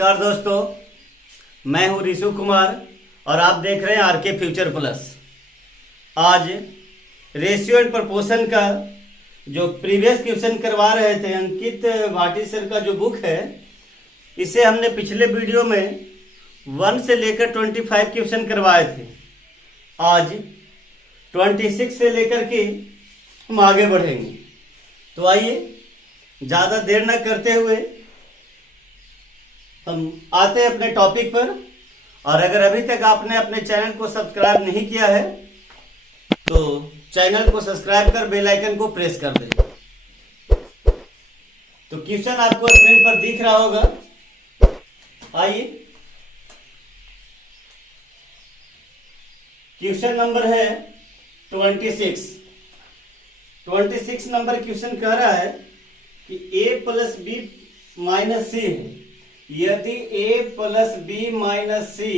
नमस्कार दोस्तों, मैं हूं ऋषु कुमार और आप देख रहे हैं आरके फ्यूचर प्लस। आज रेशियो एंड प्रोपोर्शन का जो प्रीवियस क्वेश्चन करवा रहे थे अंकित भाटी सर का जो बुक है, इसे हमने पिछले वीडियो में 1 से लेकर 25 क्वेश्चन करवाए थे। आज 26 से लेकर के हम आगे बढ़ेंगे। तो आइए ज़्यादा देर न करते हुए हम आते हैं अपने टॉपिक पर। और अगर अभी तक आपने अपने चैनल को सब्सक्राइब नहीं किया है तो चैनल को सब्सक्राइब कर बेल आइकन को प्रेस कर दें। तो क्वेश्चन आपको स्क्रीन पर दिख रहा होगा। आइए, क्वेश्चन नंबर है 26। 26 नंबर क्वेश्चन कह रहा है कि a plus b minus c है। यदि a plus b minus c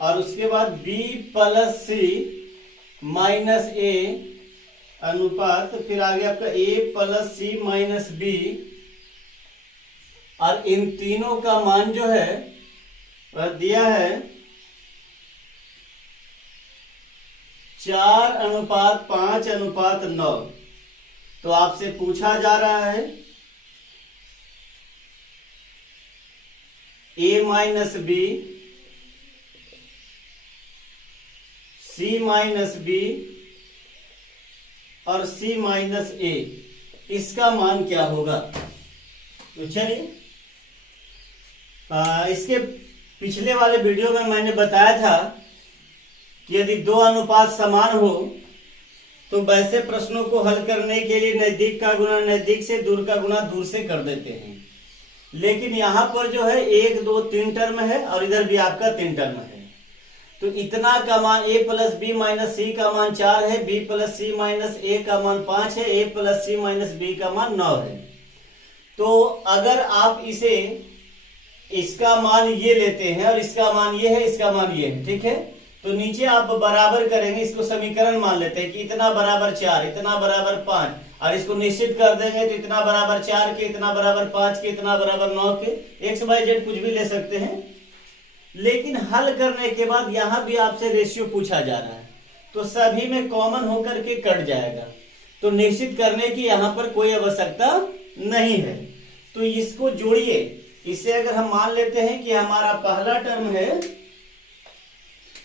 और उसके बाद b plus c minus a अनुपात, फिर आगे आपका a plus c minus b, और इन तीनों का मान जो है वह दिया है 4:5:9। तो आपसे पूछा जा रहा है a minus b, c minus b और c माइनस ए, इसका मान क्या होगा। तो चलिए, इसके पिछले वाले वीडियो में मैंने बताया था कि यदि दो अनुपात समान हो तो वैसे प्रश्नों को हल करने के लिए नजदीक का गुणा नजदीक से, दूर का गुणा दूर से कर देते हैं। लेकिन यहां पर जो है 1 2 3 टर्म है और इधर भी आपका 3 टर्म है। तो इतना का मान a plus b minus c का मान 4 है, b plus c minus a का मान 5 है, a plus c minus b का मान 9 है। तो अगर आप इसका मान ये लेते हैं और इसका मान ये है, इसका मान ये है, ठीक है। तो नीचे आप बराबर करेंगे, इसको समीकरण मान लेते हैं कि इतना बराबर 4, इतना बराबर 5, और इसको निश्चित कर देंगे तो इतना बराबर 4 के, इतना बराबर 5 के, इतना बराबर 9 के, एक्स वाई जेड कुछ भी ले सकते हैं। लेकिन हल करने के बाद यहां भी आपसे रेशियो पूछा जा रहा है तो सभी में कॉमन होकर के कट जाएगा। तो निश्चित करने की यहां पर कोई आवश्यकता नहीं है। तो इसको जोड़िए। इसे अगर हम मान लेते हैं कि हमारा पहला टर्म है,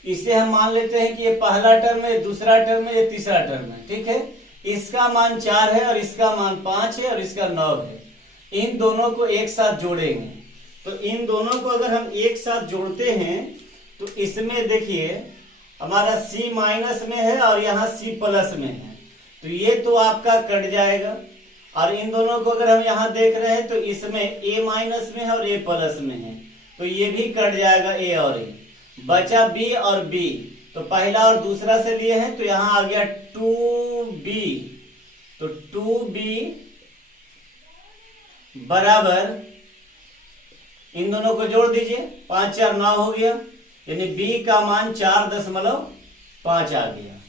इसे हम मान लेते हैं कि ये पहला टर्म है, दूसरा टर्म है, ये तीसरा टर्म है, ठीक है। इसका मान 4 है और इसका मान 5 है और इसका 9 है। इन दोनों को एक साथ जोड़ेंगे। तो इन दोनों को अगर हम एक साथ जोड़ते हैं तो इसमें देखिए हमारा c माइनस में है और यहाँ c प्लस में है। तो ये तो आपका कट जाएगा। और इन दोनों को अगर हम यहाँ देख रहे हैं तो इसमें a माइनस में है और a प्लस में है, तो ये भी कट जाएगा a और a। बचा b और b। तो पहला और दूसरा से लिए हैं तो यहाँ आ गया 2b। तो 2b बराबर, इन दोनों को जोड़ दीजिए, 5 4 9 हो गया, यानी b का मान 4.5 आ गया।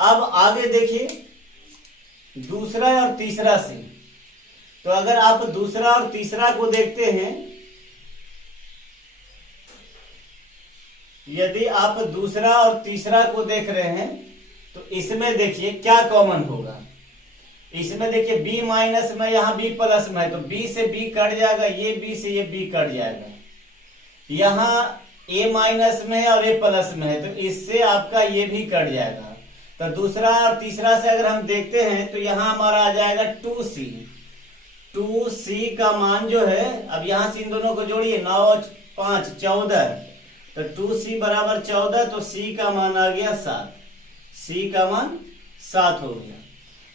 अब आगे देखिए दूसरा और तीसरा से। तो अगर आप दूसरा और तीसरा को देखते हैं, यदि आप दूसरा और तीसरा को देख रहे हैं तो इसमें देखिए क्या कॉमन होगा। इसमें देखिए b माइनस में, यहाँ b प्लस में है तो b से b कट जाएगा, ये b से ये b कट जाएगा। यहाँ a माइनस में है और a प्लस में है तो इससे आपका ये भी कट जाएगा। तो दूसरा और तीसरा से अगर हम देखते हैं तो यहाँ हमारा आ जाएगा 2c। 2c का मान जो है, अब यहाँ से इन दोनों को जोड़िए, 9 और 5 14, तो 2c बराबर 14, तो c का मान आ गया 7। c का मान 7 हो गया।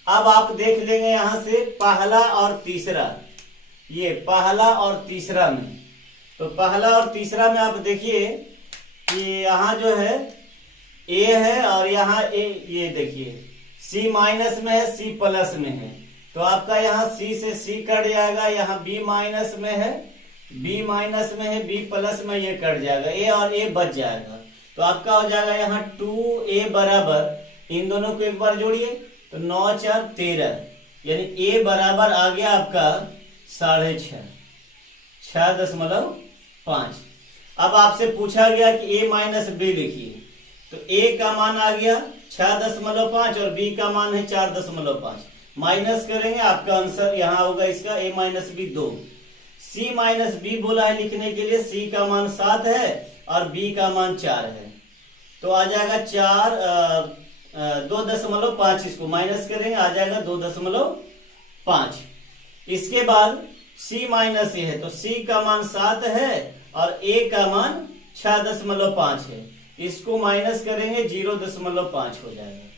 अब आप देख लेंगे यहां से पहला और तीसरा, ये पहला और तीसरा में। तो पहला और तीसरा में आप देखिए कि यहाँ जो है a है और यहाँ a, ये देखिए c माइनस में है, c प्लस में है। तो आपका यहाँ c से c कट जाएगा, यहाँ b माइनस में है, b माइनस में है, b प्लस में ये कट जाएगा, a और a बच जाएगा। तो आपका हो जाएगा यहाँ 2a बराबर, इन दोनों को एक बार जोड़िए तो 9 4 13, यानी a बराबर आ गया आपका 6.5। 6.5। अब आपसे पूछा गया कि a माइनस बी लिखिए, तो a का मान आ गया 6.5 और b का मान है 4.5। माइनस करेंगे, आपका आंसर यहाँ होगा इसका a minus b 2। c minus b बोला है लिखने के लिए, c का मान 7 है और b का मान 4 है, तो आ जाएगा 2.5। इसको माइनस करेंगे, आ जाएगा 2.5। इसके बाद c माइनस ए है, तो c का मान 7 है और a का मान 6.5 है, इसको माइनस करेंगे 0.5 हो जाएगा।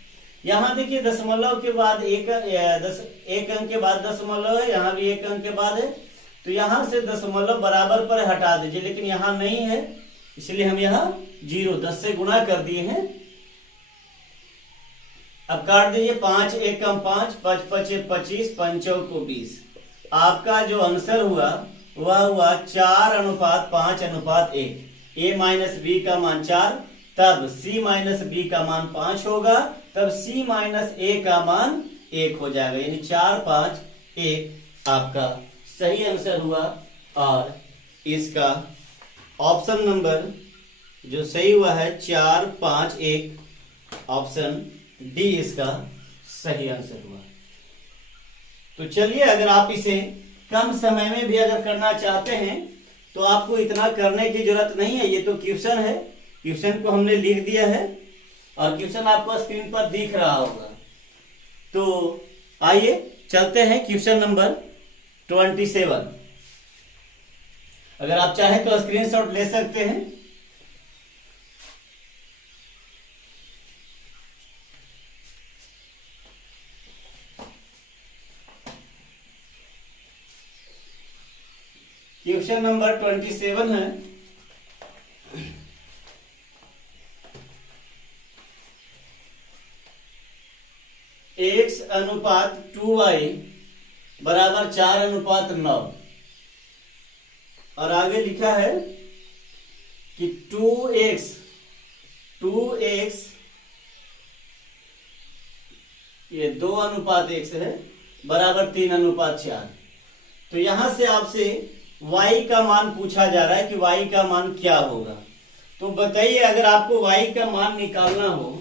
यहाँ देखिए दशमलव के बाद एक अंक के बाद दशमलव है, यहाँ भी एक अंक के बाद है, तो यहाँ से दशमलव बराबर पर हटा दीजिए, लेकिन यहाँ नहीं है इसलिए हम यहाँ 10 से गुणा कर दिए हैं। अब काट दीजिए, 5 एकम 5, 5 पचे 25, 5 को 20। आपका जो आंसर हुआ वह हुआ 4:5:1। a माइनस बी का मान 4, तब c माइनस बी का मान 5 होगा, तब c माइनस a का मान 1 हो जाएगा, यानी 4, 5, 1 आपका सही आंसर हुआ। और इसका ऑप्शन नंबर जो सही हुआ है 4, 5, 1, ऑप्शन डी इसका सही आंसर हुआ। तो चलिए, अगर आप इसे कम समय में भी अगर करना चाहते हैं तो आपको इतना करने की जरूरत नहीं है, ये तो क्वेश्चन है, क्वेश्चन को हमने लिख दिया है और क्वेश्चन आपको स्क्रीन पर दिख रहा होगा। तो आइए चलते हैं क्वेश्चन नंबर 27। अगर आप चाहें तो स्क्रीनशॉट ले सकते हैं। क्वेश्चन नंबर 27 है, x अनुपात 2y बराबर 4:9 और आगे लिखा है कि 2x ये 2:1 है बराबर 3:4। तो यहां से आपसे y का मान पूछा जा रहा है कि y का मान क्या होगा। तो बताइए, अगर आपको y का मान निकालना हो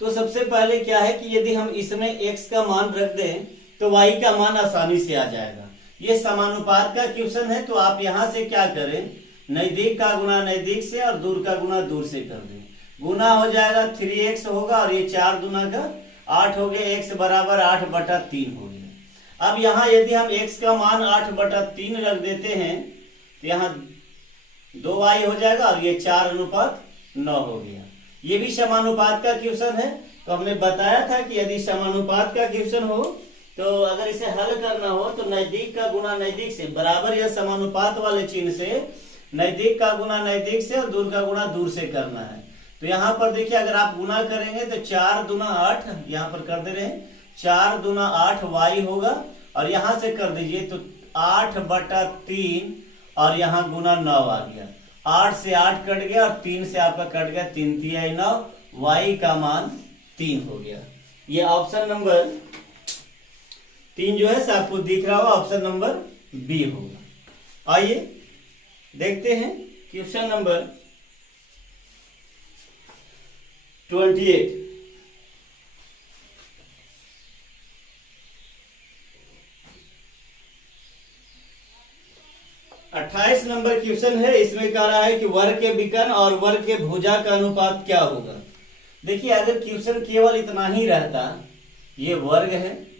तो सबसे पहले क्या है कि यदि हम इसमें x का मान रख दें तो y का मान आसानी से आ जाएगा। ये समानुपात का क्वेश्चन है, तो आप यहां से क्या करें, नजदीक का गुना नजदीक से और दूर का गुना दूर से कर दें। गुना हो जाएगा 3x होगा और ये 4 दूना का 8 हो गया, x बराबर 8/3 हो गया। अब यहाँ यदि हम x का मान 8/3 रख देते हैं तो यहाँ 2y हो जाएगा और ये 4:9 हो गया। ये भी समानुपात का क्वेश्चन है, तो हमने बताया था कि यदि समानुपात का क्वेश्चन हो तो अगर इसे हल करना हो तो नजदीक का गुना नजदीक से, बराबर या समानुपात वाले चिन्ह से नजदीक का गुना नजदीक से और दूर का गुना दूर से करना है। तो यहाँ पर देखिए, अगर आप गुना करेंगे तो 4 दूना 8, यहाँ पर कर दे रहे हैं 4 दूना 8 y होगा और यहां से कर दीजिए तो 8/3 और यहाँ गुना 9 आ गया। 8 से 8 कट गया और 3 से आपका कट गया, 3 3 9, y का मान 3 हो गया। ये ऑप्शन नंबर 3 जो है आपको दिख रहा होगा, ऑप्शन नंबर बी होगा। आइए देखते हैं क्वेश्चन नंबर 28। 28 नंबर क्वेश्चन है। इसमें कह रहा है कि वर्ग के विकर्ण और वर्ग के भुजा का अनुपात क्या होगा। देखिए, अगर क्वेश्चन केवल इतना ही रहता, ये वर्ग है,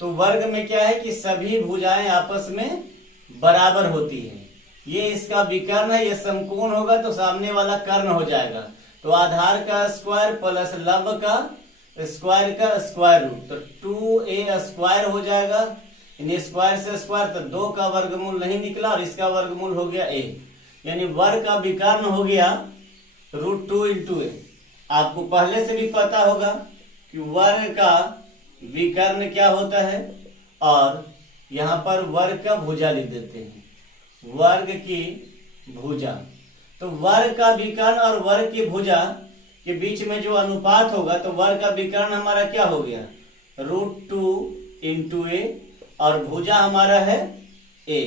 तो वर्ग में क्या है कि सभी भुजाएं आपस में बराबर होती है। ये इसका विकर्ण है, ये समकोण होगा तो सामने वाला कर्ण हो जाएगा। तो आधार का स्क्वायर प्लस लंब का स्क्वायर का स्क्वायर रूट, तो 2a² हो जाएगा। स्क्वायर से स्क्वायर, तो 2 का वर्गमूल नहीं निकला और इसका वर्गमूल हो गया a, यानी वर्ग का विकर्ण हो गया √2 a। आपको पहले से भी पता होगा कि वर्ग का विकर्ण क्या होता है, और यहाँ पर वर्ग का भुजा लिख देते हैं, वर्ग की भुजा। तो वर्ग का विकर्ण और वर्ग की भुजा के बीच में जो अनुपात होगा, तो वर्ग का विकर्ण हमारा क्या हो गया √2 × a और भुजा हमारा है a।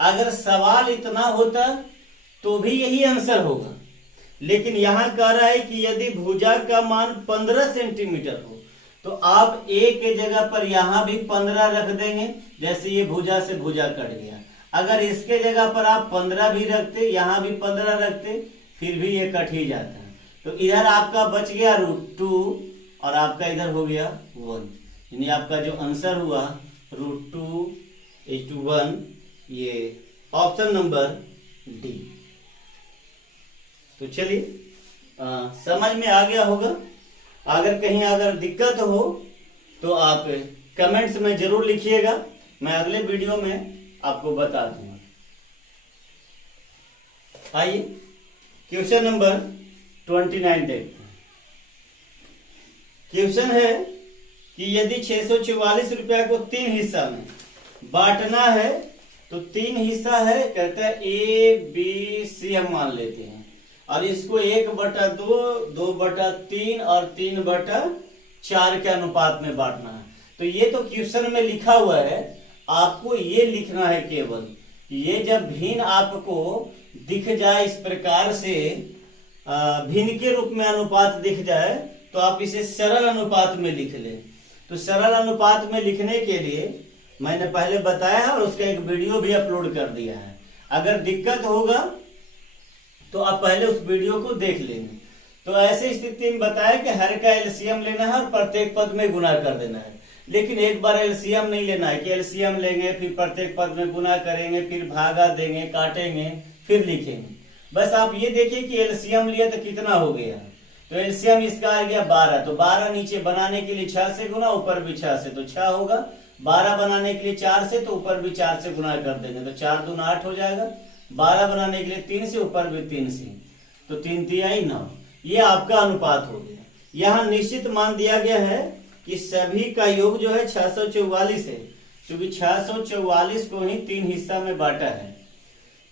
अगर सवाल इतना होता तो भी यही आंसर होगा, लेकिन यहां कह रहा है कि यदि भुजा का मान 15 सेंटीमीटर हो तो आप ए के जगह पर यहां भी 15 रख देंगे। जैसे ये भुजा से भुजा कट गया, अगर इसके जगह पर आप 15 भी रखते, यहां भी 15 रखते, फिर भी ये कट ही जाता है। तो इधर आपका बच गया √2 और आपका इधर हो गया 1, यानी आपका जो आंसर हुआ √2:1, ये ऑप्शन नंबर डी। तो चलिए समझ में आ गया होगा। अगर कहीं अगर दिक्कत हो तो आप कमेंट्स में जरूर लिखिएगा, मैं अगले वीडियो में आपको बता दूंगा। आइए क्वेश्चन नंबर 29 देखते हैं। क्वेश्चन है कि यदि 644 रुपया को 3 हिस्सा में बांटना है तो 3 हिस्सा है, कहता है ए बी सी हम मान लेते हैं, और इसको 1/2, 2/3 और 3/4 के अनुपात में बांटना है। तो ये तो क्वेश्चन में लिखा हुआ है, आपको ये लिखना है केवल, ये जब भिन्न आपको दिख जाए इस प्रकार से, भिन्न के रूप में अनुपात दिख जाए तो आप इसे सरल अनुपात में लिख लें। तो सरल अनुपात में लिखने के लिए मैंने पहले बताया है और उसका एक वीडियो भी अपलोड कर दिया है। अगर दिक्कत होगा तो आप पहले उस वीडियो को देख लेंगे। तो ऐसे स्थिति में बताया कि हर का एलसीएम लेना है और प्रत्येक पद में गुना कर देना है, लेकिन एक बार एलसीएम नहीं लेना है कि एलसीएम लेंगे फिर प्रत्येक पद में गुना करेंगे, फिर भागा देंगे, काटेंगे, फिर लिखेंगे। बस आप ये देखिए कि एलसीएम लिया तो कितना हो गया। तो एलसीएम इसका आ गया 12, तो 12 नीचे बनाने के लिए 6 से गुना, ऊपर भी 6 से, तो 6 होगा। 12 बनाने के लिए 4 से, तो ऊपर भी 4 से गुना कर देंगे, तो 4 दूना 8 हो जाएगा। 12 बनाने के लिए 3 से, ऊपर भी 3 से, तो 3 तिहाई 9। ये आपका अनुपात हो गया। यहाँ निश्चित मान दिया गया है कि सभी का योग जो है 644 है, क्योंकि 644 को ही 3 हिस्सा में बांटा है।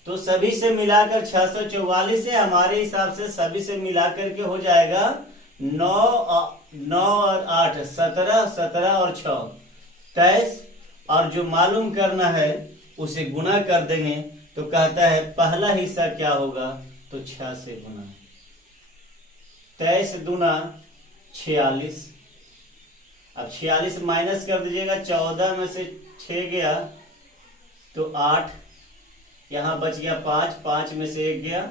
तो सभी से मिलाकर 644 है, हमारे हिसाब से सभी से मिलाकर के हो जाएगा 9 और 8 17, 17 और 6 23, और जो मालूम करना है उसे गुना कर देंगे। तो कहता है पहला हिस्सा क्या होगा, तो 6 से गुना, 23 दूना 46। अब 46 माइनस कर दीजिएगा, 14 में से 6 गया तो 8, यहां बच गया 5, 5 में से 1 गया,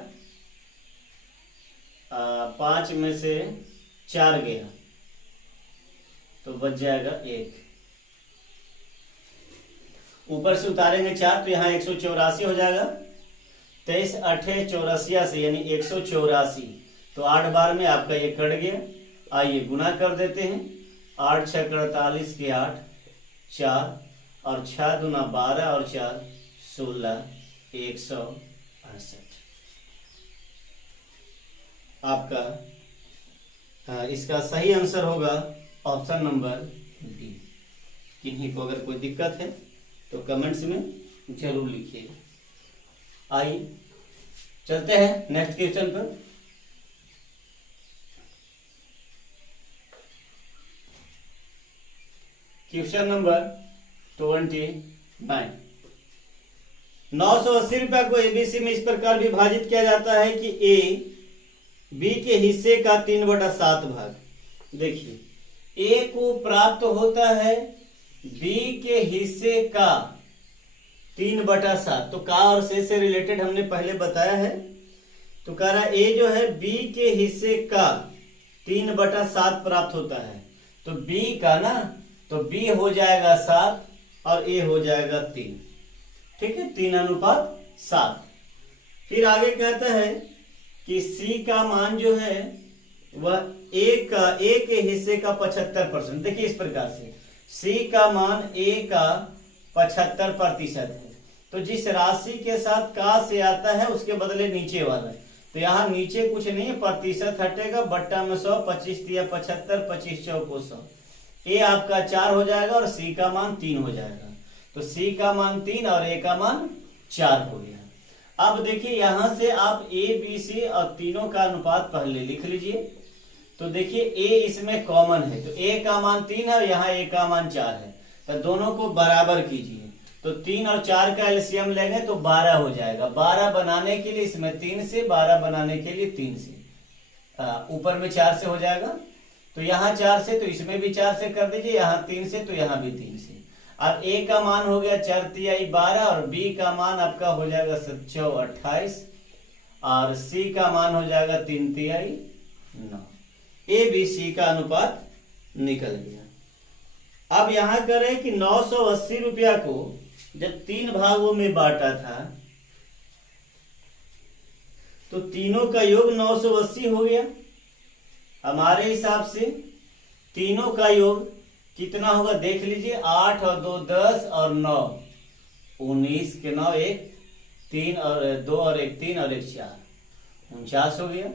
5 में से 4 गया, तो बच जाएगा 1। ऊपर से उतारेंगे 4 तो यहाँ 184 हो जाएगा। 23 8 84, यानी 184, तो 8 बार में आपका ये कट गया। आइए गुना कर देते हैं, 8 6 48 के 8, 4 और 6 दूना 12 और 4 16, 168 आपका इसका सही आंसर होगा ऑप्शन नंबर डी। किन्हीं को अगर कोई दिक्कत है तो कमेंट्स में जरूर लिखिएगा। आइए चलते हैं नेक्स्ट क्वेश्चन पर। Question number 29। 980 रुपया को एबीसी में इस प्रकार विभाजित किया जाता है कि ए बी के हिस्से का 3/7 भाग। देखिए ए को प्राप्त होता है बी के हिस्से का 3/7, तो का और से रिलेटेड हमने पहले बताया है। तो कह रहा ए जो है बी के हिस्से का 3/7 प्राप्त होता है, तो बी का ना, तो बी हो जाएगा 7 और ए हो जाएगा 3, ठीक है, 3:7। फिर आगे कहता है कि सी का मान जो है वह ए के हिस्से का 75%। देखिए इस प्रकार से सी का मान ए का 75% है, तो जिस राशि के साथ का से आता है उसके बदले नीचे वाला है, तो यहाँ नीचे कुछ नहीं है, प्रतिशत हटेगा, बट्टा में 100, 25 दिया 75, 25 चौको 100, ए आपका 4 हो जाएगा और सी का मान 3 हो जाएगा। तो सी का मान 3 और ए का मान 4 हो गया। अब देखिए यहां से आप ए बी सी और तीनों का अनुपात पहले लिख लीजिए। तो देखिए ए इसमें कॉमन है, तो ए का मान 3 है और यहाँ ए का मान 4 है, तो दोनों को बराबर कीजिए। तो 3 और 4 का एलसीएम लेंगे तो 12 हो जाएगा। 12 बनाने के लिए इसमें 3 से, 12 बनाने के लिए 3 से, ऊपर में 4 से हो जाएगा। तो यहाँ 4 से, तो इसमें भी 4 से कर दीजिए, यहाँ 3 से, तो यहाँ भी 3 से। अब ए का मान हो गया 4 तिहाई 12 और बी का मान आपका हो जाएगा 7 28 और सी का मान हो जाएगा 3 तिहाई 9। ए बी सी का अनुपात निकल गया। अब यहां करें कि 980 रुपया को जब 3 भागों में बांटा था तो तीनों का योग 980 हो गया। हमारे हिसाब से तीनों का योग कितना होगा देख लीजिए, 8 और 2 10 और 9 19 के 9 1 3 और 2 और 1 3 और 1 4 49 हो गया।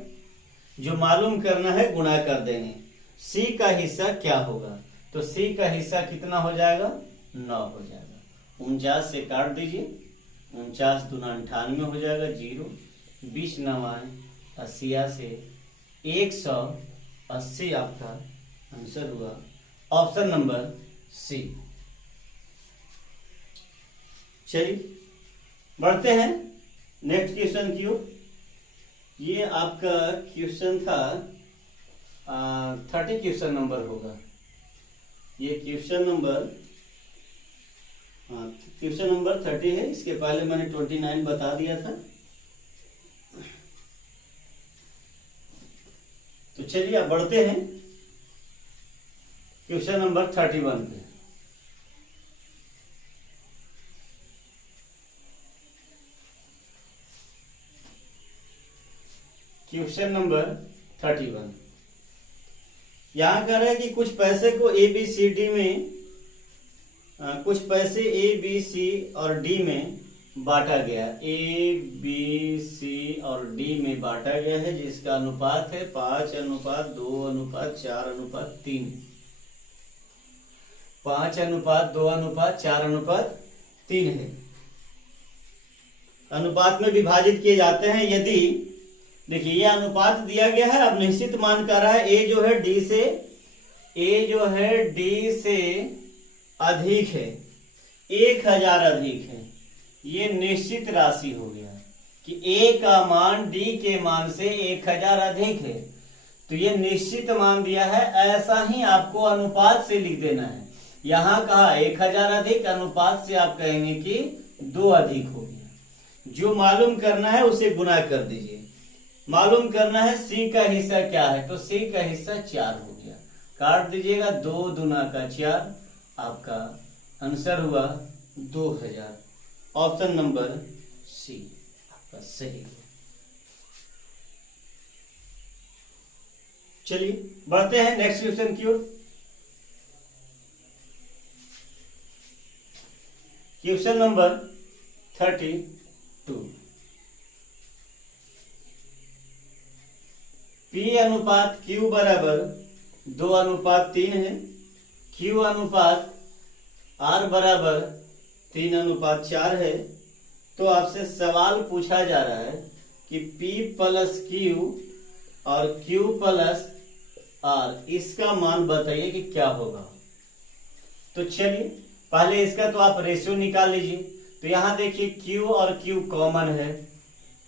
जो मालूम करना है गुणा कर देंगे। सी का हिस्सा क्या होगा, तो सी का हिस्सा कितना हो जाएगा 9 हो जाएगा। 49 से काट दीजिए, 49 दूना 98 हो जाएगा, 0 20 9 80 से 180 आपका आंसर हुआ ऑप्शन नंबर सी। चलिए बढ़ते हैं नेक्स्ट क्वेश्चन की ओर। ये आपका क्वेश्चन था 30 क्वेश्चन नंबर होगा ये क्वेश्चन नंबर, हाँ क्वेश्चन नंबर 30 है। इसके पहले मैंने 29 बता दिया था। तो चलिए अब बढ़ते हैं क्वेश्चन नंबर 31 पे। क्वेश्चन नंबर 31 यहां कह रहा है कि कुछ पैसे को ए बी सी डी में, कुछ पैसे ए बी सी और डी में बांटा गया। ए बी सी और डी में बांटा गया है जिसका अनुपात है 5:2:4:3। 5:2:4:3 है। अनुपात में विभाजित किए जाते हैं। यदि देखिए ये अनुपात दिया गया है, अब निश्चित मान कर रहा है ए जो है डी से अधिक है, 1000 अधिक है। ये निश्चित राशि हो गया कि ए का मान डी के मान से 1000 अधिक है। तो ये निश्चित मान दिया है, ऐसा ही आपको अनुपात से लिख देना है। यहां कहा 1000 अधिक, अनुपात से आप कहेंगे कि 2 अधिक हो गया। जो मालूम करना है उसे गुना कर दीजिए। मालूम करना है सी का हिस्सा क्या है, तो सी का हिस्सा 4 हो गया। काट दीजिएगा, 2 दूना का 4, आपका आंसर हुआ 2000। ऑप्शन नंबर सी आपका सही है। चलिए बढ़ते हैं नेक्स्ट क्वेश्चन की ओर। Question number 32। P अनुपात Q बराबर 2:3 है। Q अनुपात R बराबर 3:4 है। तो आपसे सवाल पूछा जा रहा है कि P प्लस Q और Q प्लस R इसका मान बताइए कि क्या होगा। तो चलिए पहले इसका तो आप रेशियो निकाल लीजिए। तो यहां देखिए Q और Q कॉमन है,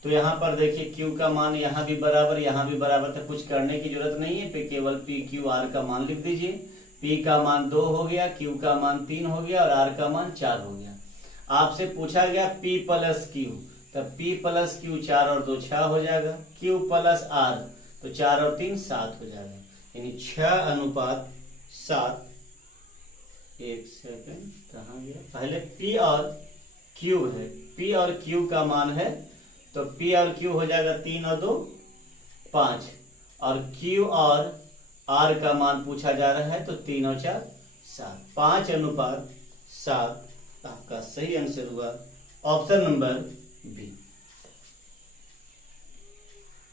तो यहाँ पर देखिए Q का मान यहाँ भी बराबर, यहाँ भी बराबर, तो कुछ करने की जरूरत नहीं है। केवल P Q R का मान लिख दीजिए। P का मान 2 हो गया, Q का मान 3 हो गया और R का मान 4 हो गया। आपसे पूछा गया P प्लस Q, तब P प्लस Q 4 और 2 6 हो जाएगा। Q प्लस R तो 4 और 3 7 हो जाएगा, यानी 6:7। एक सेकंड कहाँ गया, पहले P और Q है, P और Q का मान है तो P और Q हो जाएगा 3 और 2 5, और Q और R का मान पूछा जा रहा है तो 3 और 4 7। 5:7 आपका सही आंसर हुआ ऑप्शन नंबर बी।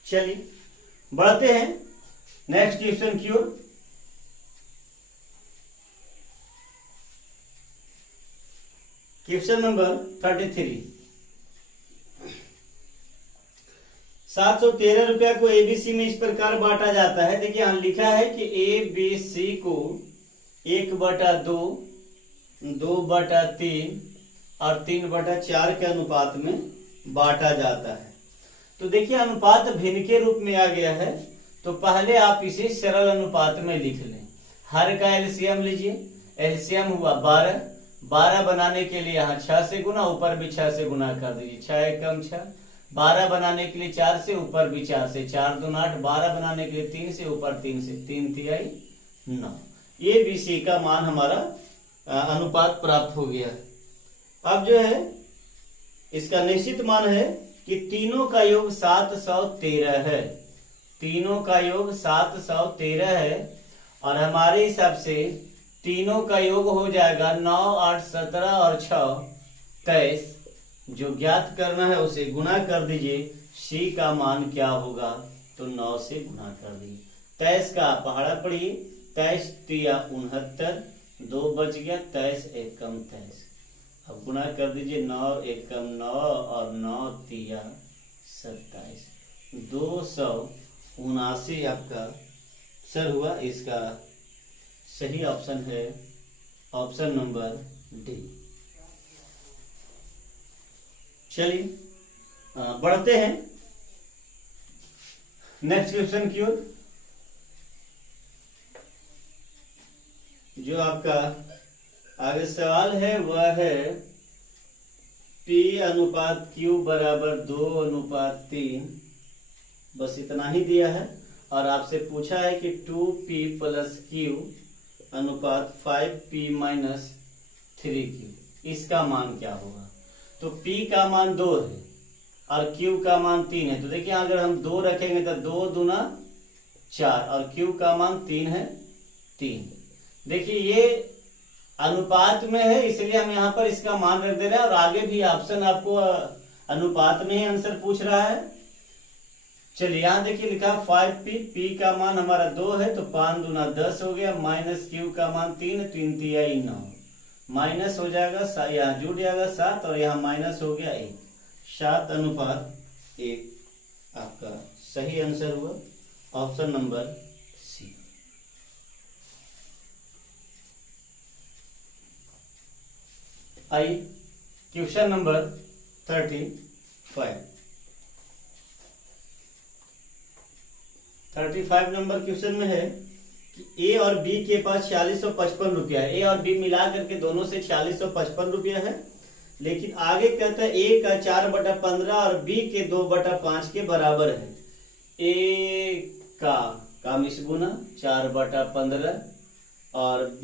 चलिए बढ़ते हैं नेक्स्ट क्वेश्चन की ओर। Question number 33। 713 रुपया को एबीसी में इस प्रकार बांटा जाता है। देखिए यहां लिखा है कि ए बी सी को 1/2, 2/3, और 3/4 के अनुपात में बांटा जाता है। तो देखिए अनुपात भिन्न के रूप में आ गया है, तो पहले आप इसे सरल अनुपात में लिख लें। हर का एलसीएम लीजिए, एलसीएम हुआ 12, 12 बनाने के लिए यहाँ 6 से गुना, ऊपर भी 6 से गुना कर दीजिए, 6 एकम 6। 12 बनाने के लिए 4 से, ऊपर भी 4 से, 4 दूना 8। 12 बनाने के लिए 3 से, ऊपर 3 से, 3 तिहाई 9। ये BC का मान हमारा अनुपात प्राप्त हो गया। अब जो है इसका निश्चित मान है कि तीनों का योग 713 है, तीनों का योग 713 है, और हमारे हिसाब से तीनों का योग हो जाएगा 9, 8, 17 और 6 23। जो ज्ञात करना है उसे गुना कर दीजिए। C का मान क्या होगा, तो 9 से गुना कर दीजिए। 23 का पहाड़ा पढ़िए, 23 तिया 69, 2 बच गया, 23 एकम 23। अब गुना कर दीजिए, 9 एकम 9 और 9 तिया 27, 279 आपका सर हुआ। इसका सही ऑप्शन है ऑप्शन नंबर डी। चलिए बढ़ते हैं नेक्स्ट क्वेश्चन की ओर। जो आपका आगे सवाल है वह है P अनुपात Q बराबर 2:3। बस इतना ही दिया है, और आपसे पूछा है कि 2P + Q अनुपात 5P - 3Q, इसका मान क्या होगा। तो P का मान 2 है और Q का मान 3 है। तो देखिए अगर हम 2 रखेंगे तो 2 दूना 4, और Q का मान 3 है, 3। देखिए ये अनुपात में है, इसलिए हम यहाँ पर इसका मान रख दे रहे हैं, और आगे भी ऑप्शन आपको अनुपात में ही आंसर पूछ रहा है। चलिए यहाँ देखिए लिखा 5P, P का मान हमारा 2 है, तो 5 दूना 10 हो गया, माइनस Q का मान 3, 3 तिया 9, माइनस हो जाएगा, यहाँ जुड़ जाएगा 7, और यहाँ माइनस हो गया 1, 7:1 आपका सही आंसर हुआ ऑप्शन नंबर सी। आइए क्वेश्चन नंबर 35 नंबर क्वेश्चन में है कि A और B के पास 4655 रुपया है। A और B मिला करके दोनों से 4655 रुपया है, लेकिन आगे कहता है A का 4/15 और B के 2/5 के बराबर है। A का मिस गुना 4/15 और B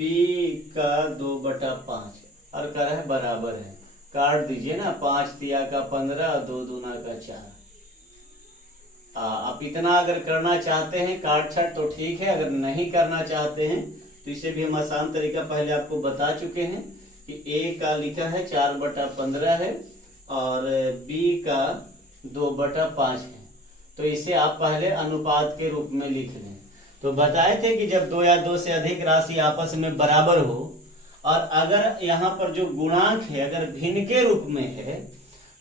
का 2/5, और कह रहा है बराबर है। काट दीजिए ना, 5 तिया का 15 और 2 दूना का 4। आप इतना अगर करना चाहते हैं काट छाट तो ठीक है, अगर नहीं करना चाहते हैं तो इसे भी हम आसान तरीका पहले आपको बता चुके हैं कि A का लिखा है 4/15 है और B का 2/5 है। तो इसे आप पहले अनुपात के रूप में लिख लें। तो बताए थे कि जब 2 या 2 से अधिक राशि आपस में बराबर हो, और अगर यहाँ पर जो गुणांक है अगर भिन्न के रूप में है,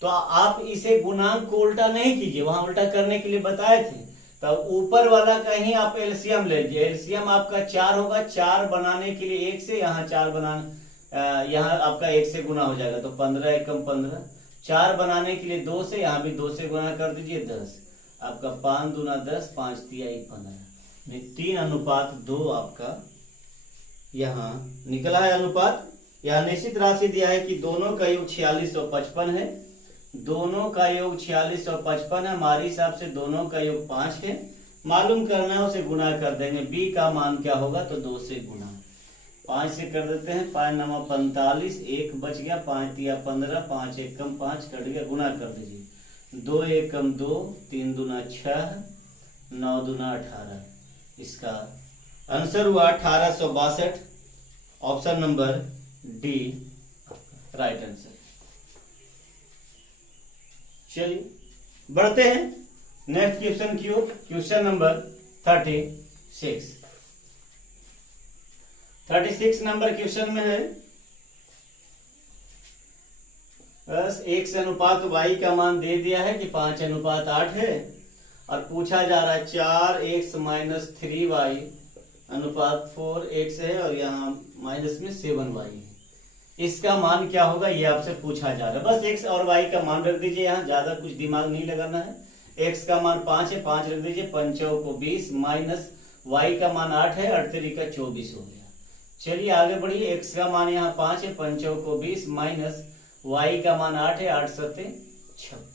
तो आप इसे गुणांक को उल्टा नहीं कीजिए, वहां उल्टा करने के लिए बताए थे। तो ऊपर वाला का ही आप एलसीएम ले लीजिए। एलसीएम आपका 4 होगा, 4 बनाने के लिए 1 से, यहाँ 4 बनाना, यहाँ आपका 1 से गुना हो जाएगा, तो 15 एकम 15। 4 बनाने के लिए 2 से, यहाँ भी 2 से गुना कर दीजिए, 10। आपका 5 दूना 10, 5 तिया 15, 3:2 आपका यहाँ निकला है अनुपात। यहाँ निश्चित राशि दिया है कि दोनों का योग 4655 है, दोनों का योग 4655 है। हमारे हिसाब से दोनों का योग 5 है। मालूम करना है उसे गुना कर देंगे। B का मान क्या होगा, तो 2 से गुना 5 से कर देते हैं। 5 9 45, 1 बच गया, 5 तिया 15, 5 एकम 5 कट गया, गुना कर दीजिए। 2 एकम 2, 3 दूना 6, 9 दूना 18। इसका आंसर हुआ 1862, option number D right answer. चलिए बढ़ते हैं नेक्स्ट क्वेश्चन की ओर। क्वेश्चन नंबर 36 नंबर क्वेश्चन में है, बस x अनुपात y का मान दे दिया है कि 5:8 है, और पूछा जा रहा है 4x - 3y अनुपात 4x है, और यहाँ माइनस में 7y है। इसका मान क्या होगा ये आपसे पूछा जा रहा है। बस x और y का मान रख दीजिए, यहाँ ज्यादा कुछ दिमाग नहीं लगाना है। x का मान 5 है, 5 रख दीजिए, 5 को 20 माइनस y का मान 8 है, 8 का 24 हो गया। चलिए आगे बढ़िए, x का मान यहाँ 5 है, 5 को 20 माइनस y का मान 8 है, 8 सत्ते 56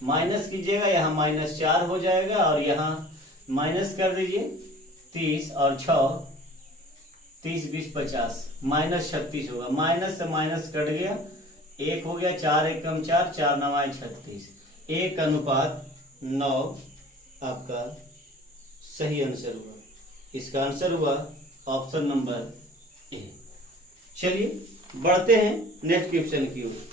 माइनस कीजिएगा, यहाँ माइनस 4 हो जाएगा और यहाँ माइनस कर दीजिए 30 और 6 30 20 50 माइनस 36 होगा। माइनस से माइनस कट गया, 1 हो गया, 4 1 कम 4 4 9 36 1:9 आपका सही आंसर हुआ। इसका आंसर हुआ ऑप्शन नंबर ए। चलिए बढ़ते हैं नेक्स्ट क्वेश्चन की ओर।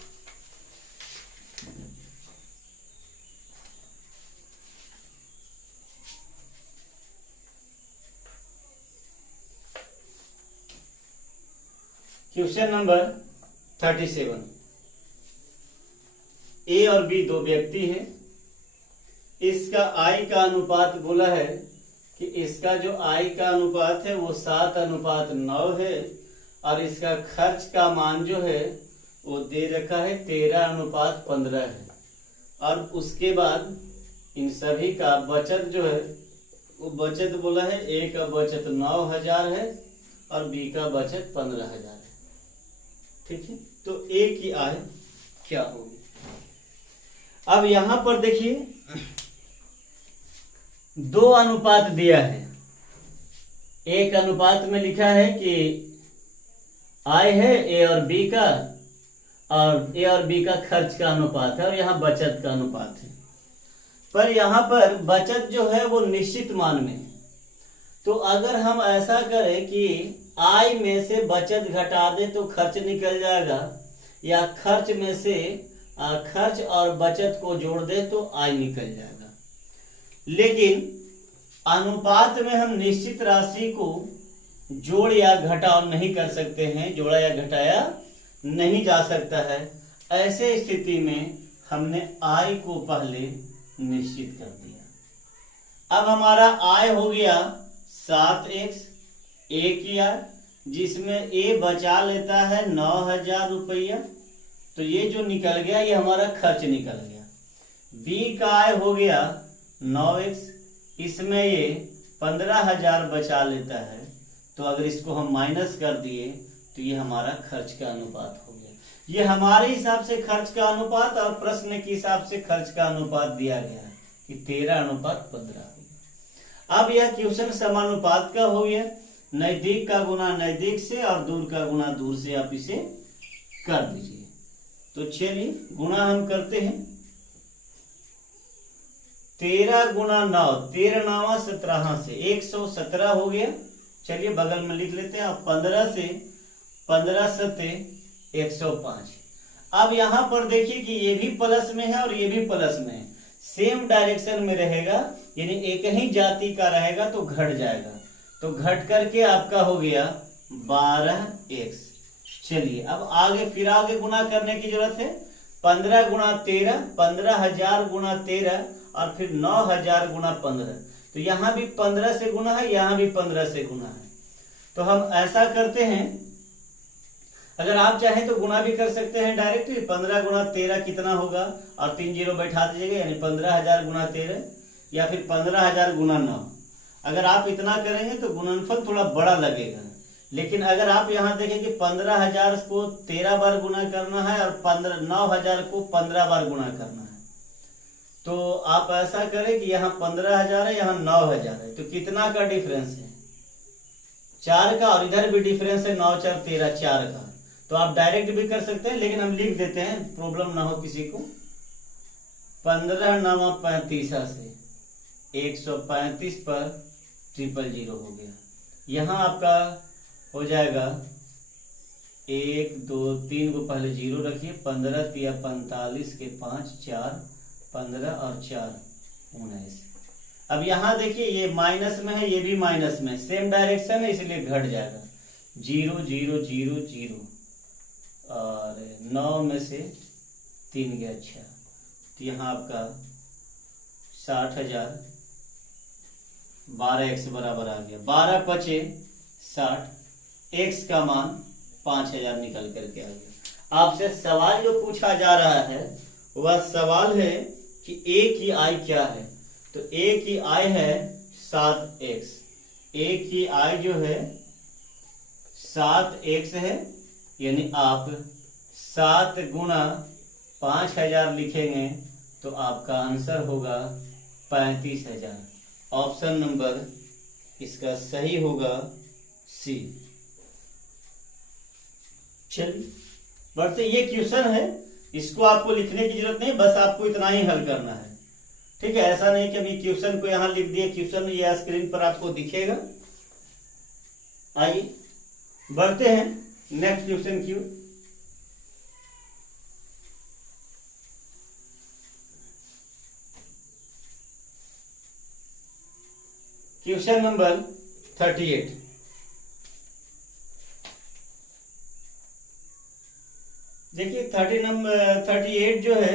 Question number 37। ए और बी दो व्यक्ति हैं। इसका आई का अनुपात बोला है कि इसका जो आई का अनुपात है वो 7:9 है और इसका खर्च का मान जो है वो दे रखा है 13:15 है। और उसके बाद इन सभी का बचत जो है वो बचत बोला है, ए का बचत 9,000 है और बी का बचत 15,000 है। ठीक है, तो ए की आय क्या होगी? अब यहां पर देखिए दो अनुपात दिया है। एक अनुपात में लिखा है कि आय है ए और बी का, और ए और बी का खर्च का अनुपात है, और यहाँ बचत का अनुपात है। पर यहाँ पर बचत जो है वो निश्चित मान में है। तो अगर हम ऐसा करें कि आय में से बचत घटा दे तो खर्च निकल जाएगा, या खर्च में से खर्च और बचत को जोड़ दे तो आय निकल जाएगा। लेकिन अनुपात में हम निश्चित राशि को जोड़ या घटाव नहीं कर सकते हैं, जोड़ा या घटाया नहीं जा सकता है। ऐसे स्थिति में हमने आय को पहले निश्चित कर दिया। अब हमारा आय हो गया 7x, ए की आय, जिसमें ए बचा लेता है 9,000 रुपया, तो ये जो निकल गया ये हमारा खर्च निकल गया। बी का आय हो गया 9x, इसमें ये 15,000 बचा लेता है, तो अगर इसको हम माइनस कर दिए तो ये हमारा खर्च का अनुपात हो गया। ये हमारे हिसाब से खर्च का अनुपात और प्रश्न के हिसाब से खर्च का अनुपात दिया गया है कि 13:15 हो गया। अब यह क्वेश्चन समानुपात का हो गया, नजदीक का गुना नजदीक से और दूर का गुना दूर से आप इसे कर दीजिए। तो चलिए गुना हम करते हैं। 13 गुना 9, 13 9 17 से 117 हो गया। चलिए बगल में लिख लेते हैं। अब 15 से 15 सत्ते 105। अब यहां पर देखिए कि ये भी प्लस में है और ये भी प्लस में है, सेम डायरेक्शन में रहेगा, यानी एक ही जाति का रहेगा तो घट जाएगा। तो घट करके आपका हो गया 12x। चलिए अब आगे फिर आगे गुना करने की जरूरत है। 15 गुना 13, 15,000 गुना 13 और फिर 9,000 गुना 15। तो यहाँ भी 15 से गुना है, यहाँ भी 15 से गुना है। तो हम ऐसा करते हैं, अगर आप चाहें तो गुना भी कर सकते हैं डायरेक्ट। 15 गुना 13 कितना होगा, और 3 जीरो बैठा दीजिएगा, यानी 15,000 गुना 13 या फिर 15,000 गुना 9। अगर आप इतना करेंगे तो गुणनफल थोड़ा बड़ा लगेगा। लेकिन अगर आप यहाँ देखें कि 15,000 को 13 बार गुना करना है और 9,000 को 15 बार गुना करना है, तो आप ऐसा करें कि यहाँ 15,000 है, यहाँ 9,000 है, तो कितना का डिफरेंस है? 4 का, और इधर भी डिफरेंस है 9 4 13 4 का। तो आप डायरेक्ट भी कर सकते हैं, लेकिन हम लिख देते हैं, प्रॉब्लम ना हो किसी को। 15 9 35 से 135 पर 000 हो गया। यहाँ आपका हो जाएगा 1 2 3 को पहले 0 रखिए, 15 तिया 45 के 5 4 15 और 4 19। अब यहाँ देखिए ये माइनस में है, ये भी माइनस में, सेम डायरेक्शन है, इसलिए घट जाएगा। 0 0 0 0 और 9 में से 3 गया 6, तो यहाँ आपका 60,000 12x बराबर आ गया। 12 × 5 = 60, x का मान 5000 निकल करके आ गया। आपसे सवाल जो पूछा जा रहा है वह सवाल है कि ए की आय क्या है। तो ए की आय है 7x। ए की आय जो है 7x है, यानी आप 7 गुना 5000 लिखेंगे तो आपका आंसर होगा 35,000। ऑप्शन नंबर इसका सही होगा सी। चलिए बढ़ते, ये क्वेश्चन है, इसको आपको लिखने की जरूरत नहीं, बस आपको इतना ही हल करना है। ठीक है, ऐसा नहीं कि अभी क्वेश्चन को यहां लिख दिए, क्वेश्चन ये स्क्रीन पर आपको दिखेगा। आइए बढ़ते हैं नेक्स्ट क्वेश्चन की। Question number 38। देखिए 38 जो है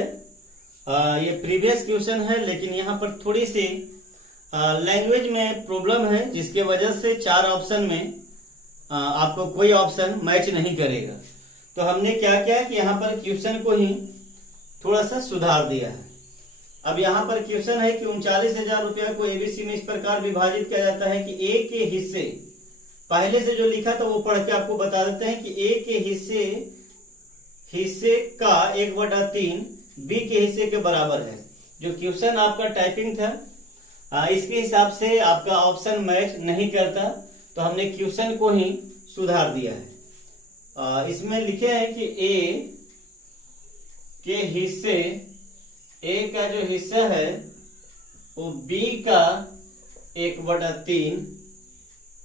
ये प्रीवियस क्वेश्चन है, लेकिन यहाँ पर थोड़ी सी लैंग्वेज में प्रॉब्लम है, जिसके वजह से 4 ऑप्शन में आपको कोई ऑप्शन मैच नहीं करेगा। तो हमने क्या किया कि यहाँ पर क्वेश्चन को ही थोड़ा सा सुधार दिया है। अब यहाँ पर क्वेश्चन है कि 39,000 रुपया को एबीसी में इस प्रकार विभाजित किया जाता है कि ए के हिस्से, पहले से जो लिखा था वो पढ़ के आपको बता देते हैं कि ए के हिस्से का 1/3 बी के हिस्से के बराबर है। जो क्वेश्चन आपका टाइपिंग था इसके हिसाब से आपका ऑप्शन मैच नहीं करता, तो हमने क्वेश्चन को ही सुधार दिया है। इसमें लिखे हैं कि ए के हिस्से, ए का जो हिस्सा है वो बी का 1/3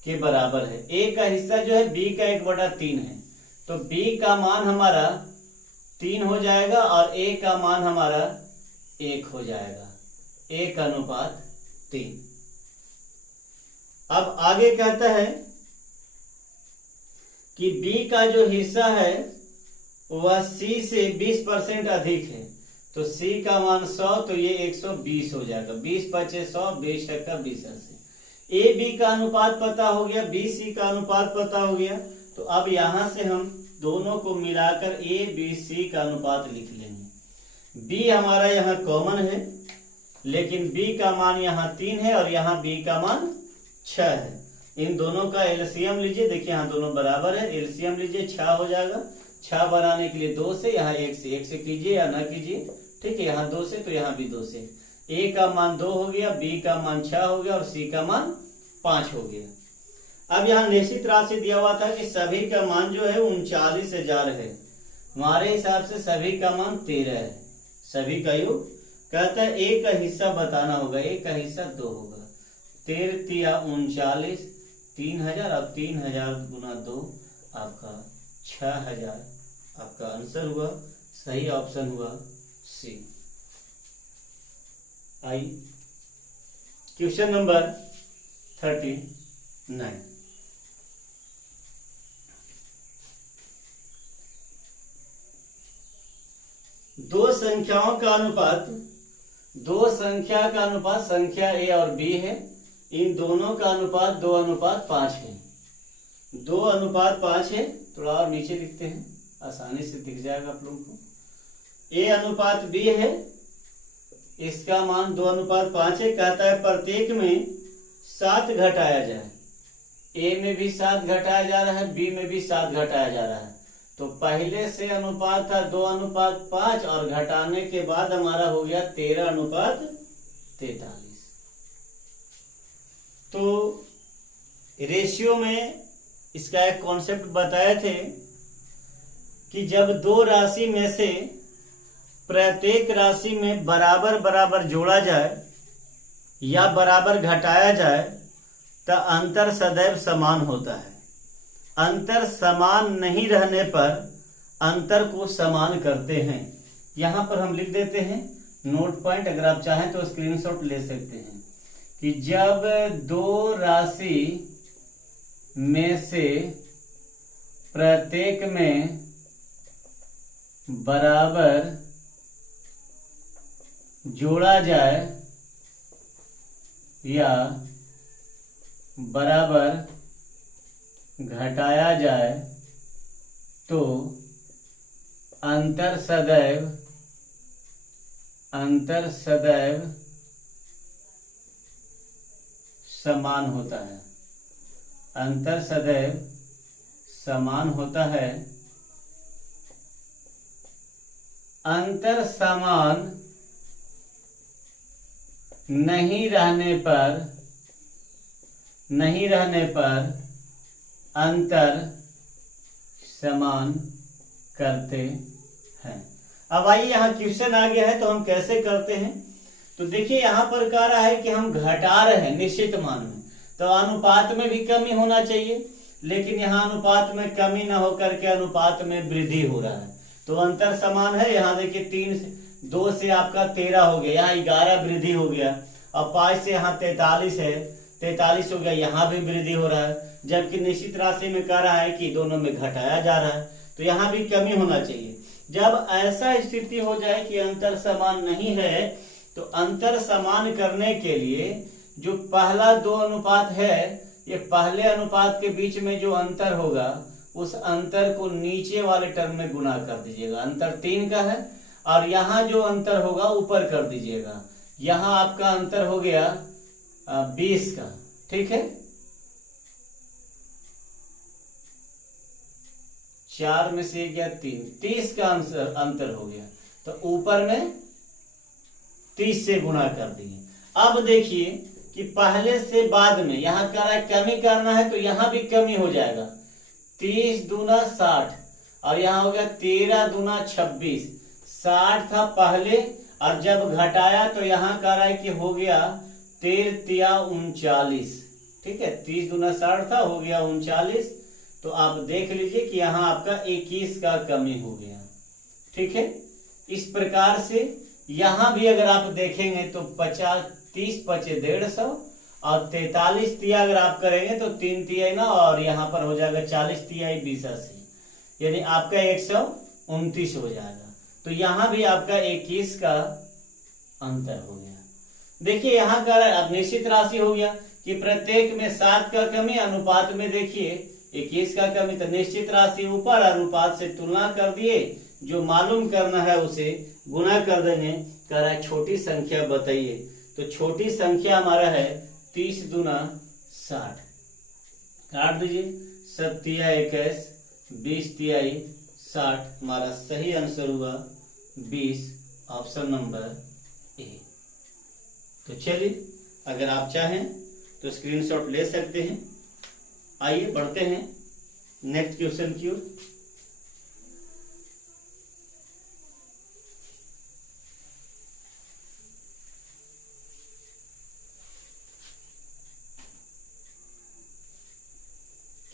के बराबर है। ए का हिस्सा जो है बी का 1/3 है, तो बी का मान हमारा 3 हो जाएगा और ए का मान हमारा 1 हो जाएगा, 1:3। अब आगे कहता है कि बी का जो हिस्सा है वह सी से 20% अधिक है, तो सी का मान 100, तो ये 120 हो जाएगा। 20 पचे 100, 20 टका 20 80। ए बी का अनुपात पता हो गया, बी सी का अनुपात पता हो गया, तो अब यहां से हम दोनों को मिलाकर ए बी सी का अनुपात लिख लेंगे। बी हमारा यहाँ कॉमन है, लेकिन बी का मान यहाँ 3 है और यहाँ बी का मान 6 है। इन दोनों का एलसीएम लीजिए, देखिए यहाँ दोनों बराबर है, एलसीएम लीजिए 6 हो जाएगा। 6 बनाने के लिए 2 से, यहाँ 1 से कीजिए या ना कीजिए, ठीक है। यहाँ 2 से तो यहाँ भी 2 से। ए का मान 2 हो गया, बी का मान 6 हो गया और सी का मान 5 हो गया। अब यहाँ निश्चित राशि दिया हुआ था कि सभी का मान जो है 39,000 है, हमारे हिसाब से सभी का मान 13 है, सभी का योग। कहता है ए का हिस्सा बताना होगा, ए का हिस्सा 2 होगा। 13 तिया 39, 3,000, अब 3,000 गुना 2 आपका 6,000, आपका आंसर हुआ, सही ऑप्शन हुआ सी। आई क्वेश्चन नंबर 39। दो संख्याओं का अनुपात, दो संख्या का अनुपात संख्या ए और बी है, इन दोनों का अनुपात 2:5 है। 2:5 है, थोड़ा और नीचे लिखते हैं, आसानी से दिख जाएगा आप लोगों को। ए अनुपात बी है, इसका मान 2:5 है। कहता है प्रत्येक में 7 घटाया जाए, ए में भी 7 घटाया जा रहा है, बी में भी 7 घटाया जा रहा है। तो पहले से अनुपात था 2:5 और घटाने के बाद हमारा हो गया 13:43। तो रेशियो में इसका एक कॉन्सेप्ट बताए थे कि जब दो राशि में से प्रत्येक राशि में बराबर बराबर जोड़ा जाए या बराबर घटाया जाए तो अंतर सदैव समान होता है। अंतर समान नहीं रहने पर अंतर को समान करते हैं। यहां पर हम लिख देते हैं नोट पॉइंट, अगर आप चाहें तो स्क्रीनशॉट ले सकते हैं कि जब दो राशि में से प्रत्येक में बराबर जोड़ा जाए या बराबर घटाया जाए तो अंतर सदैव समान होता है। अंतर सदैव समान होता है। अंतर समान नहीं रहने पर अंतर समान करते हैं। अब आइए यहाँ क्वेश्चन आ गया है तो हम कैसे करते हैं। तो देखिए यहाँ पर कह रहा है कि हम घटा रहे हैं निश्चित मान में, तो अनुपात में भी कमी होना चाहिए, लेकिन यहाँ अनुपात में कमी ना होकर के अनुपात में वृद्धि हो रहा है। तो अंतर समान है। यहाँ देखिए 2 से आपका 13 हो गया, यहाँ 11 वृद्धि हो गया। अब 5 से यहाँ 43 है, 43 हो गया, यहाँ भी वृद्धि हो रहा है। जबकि निश्चित राशि में कह रहा है कि दोनों में घटाया जा रहा है, तो यहाँ भी कमी होना चाहिए। जब ऐसा स्थिति हो जाए कि अंतर समान नहीं है, तो अंतर समान करने के लिए जो पहला 2 अनुपात है, ये पहले अनुपात के बीच में जो अंतर होगा उस अंतर को नीचे वाले टर्म में गुना कर dीजिएगा। अंतर 3 का है, और यहाँ जो अंतर होगा ऊपर कर दीजिएगा। यहाँ आपका अंतर हो गया 20 का, ठीक है। 4 में से गया 3, 30 का अंतर हो गया। तो ऊपर में 30 से गुणा कर दिए। अब देखिए कि पहले से बाद में यहाँ कह रहा है कमी करना है, तो यहाँ भी कमी हो जाएगा। 30 दूना 60, और यहाँ हो गया 13 दूना 26। 60 था पहले, और जब घटाया तो यहाँ कह रहा है कि हो गया 13 तिया 39, ठीक है। 30 दूना 60 था, हो गया 39। तो आप देख लीजिए कि यहाँ आपका 21 का कमी हो गया, ठीक है। इस प्रकार से यहाँ भी अगर आप देखेंगे तो 30 पचे 150, और 43 तिया अगर आप करेंगे तो 3 तिया ना, और यहाँ पर हो जाएगा 40 तिया 20 80, यानी आपका 129 हो जाएगा। तो यहाँ भी आपका 21 का अंतर हो गया। देखिए यहाँ का अब निश्चित राशि हो गया कि प्रत्येक में 7 का कमी, अनुपात में देखिए 21 का कमी। तो निश्चित राशि ऊपर, अनुपात से तुलना कर दिए, जो मालूम करना है उसे गुना कर देंगे। कह रहा है छोटी संख्या बताइए, तो छोटी संख्या हमारा है 30 दूना 60, काट दीजिए। 7 तिया 21, 20 तिया 60, हमारा सही आंसर हुआ 20, ऑप्शन नंबर ए। तो चलिए, अगर आप चाहें तो स्क्रीनशॉट ले सकते हैं। आइए बढ़ते हैं नेक्स्ट क्वेश्चन की ओर।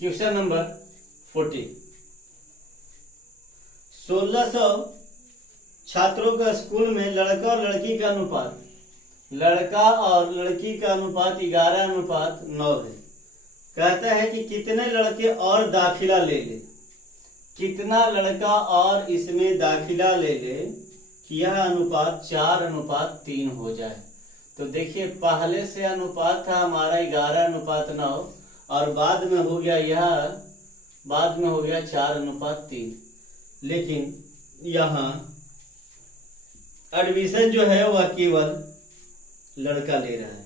Question number 40। 1600 छात्रों का स्कूल में लड़का और लड़की का अनुपात, लड़का और लड़की का अनुपात 11:9 है। कहता है कि कितने लड़के और दाखिला ले ले, कितना लड़का और इसमें दाखिला ले ले कि यह अनुपात 4:3 हो जाए। तो देखिए पहले से अनुपात था हमारा 11:9, और बाद में हो गया 4:3। लेकिन यहाँ एडमिशन जो है वह केवल लड़का ले रहा है।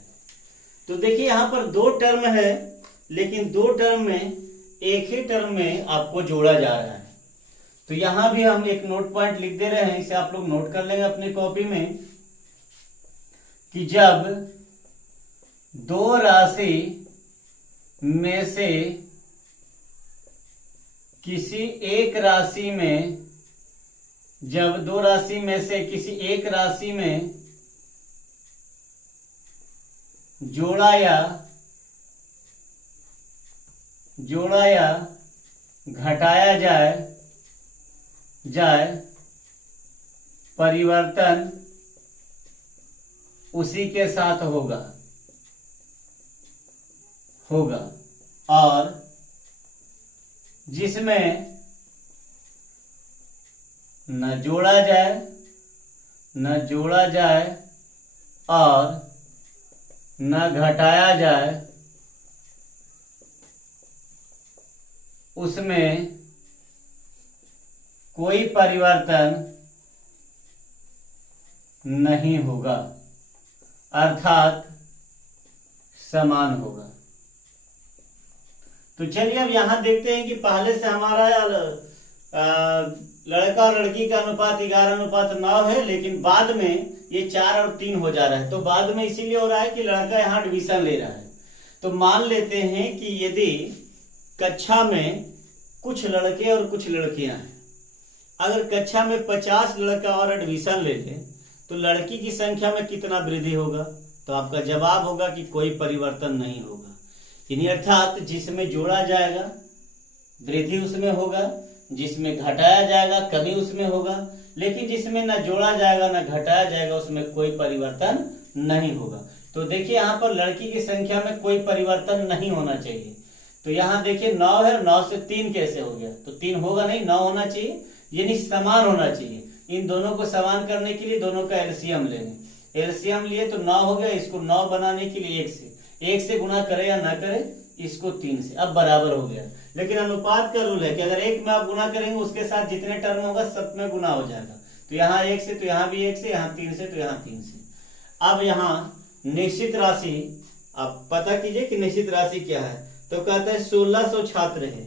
तो देखिए यहाँ पर 2 टर्म है, लेकिन 2 टर्म में एक ही टर्म में आपको जोड़ा जा रहा है। तो यहाँ भी हम एक नोट पॉइंट लिख दे रहे हैं, इसे आप लोग नोट कर लेंगे अपनी कॉपी में, कि जब 2 राशि में से किसी एक राशि में, जब 2 राशि में से किसी एक राशि में जोड़ा या घटाया जाए परिवर्तन उसी के साथ होगा, और जिसमें न जोड़ा जाए और न घटाया जाए, उसमें कोई परिवर्तन नहीं होगा, अर्थात समान होगा। तो चलिए अब यहां देखते हैं कि पहले से हमारा लड़का और लड़की का अनुपात 11:9 है, लेकिन बाद में ये 4 और 3 हो जा रहा है। तो बाद में इसीलिए हो रहा है कि लड़का यहाँ एडमिशन ले रहा है। तो मान लेते हैं कि यदि कक्षा में कुछ लड़के और कुछ लड़कियां हैं, अगर कक्षा में 50 लड़का और एडमिशन ले ले तो लड़की की संख्या में कितना वृद्धि होगा? तो आपका जवाब होगा कि कोई परिवर्तन नहीं होगा। यानी अर्थात जिसमें जोड़ा जाएगा वृद्धि उसमें होगा, जिसमें घटाया जाएगा कमी उसमें होगा, लेकिन जिसमें ना जोड़ा जाएगा ना घटाया जाएगा उसमें कोई परिवर्तन नहीं होगा। तो देखिए यहाँ पर लड़की की संख्या में कोई परिवर्तन नहीं होना चाहिए। तो यहाँ देखिए 9 है, 9 से 3 कैसे हो गया? तो 3 होगा नहीं, 9 होना चाहिए, यानी समान होना चाहिए। इन दोनों को समान करने के लिए दोनों का एलसीएम लेंगे। एलसीएम लिए तो 9 हो गया, इसको 9 बनाने के लिए 1 से गुना करे या ना करे, इसको 3 से, अब बराबर हो गया। लेकिन अनुपात का रूल है कि अगर 1 में आप गुना करेंगे उसके साथ जितने टर्म होगा सब में गुना हो जाएगा। तो यहाँ 1 से तो यहाँ भी 1 से, यहाँ 3 से तो यहाँ 3 से। अब यहाँ निश्चित राशि आप पता कीजिए कि निश्चित राशि क्या है। तो कहते हैं 1600 छात्र है,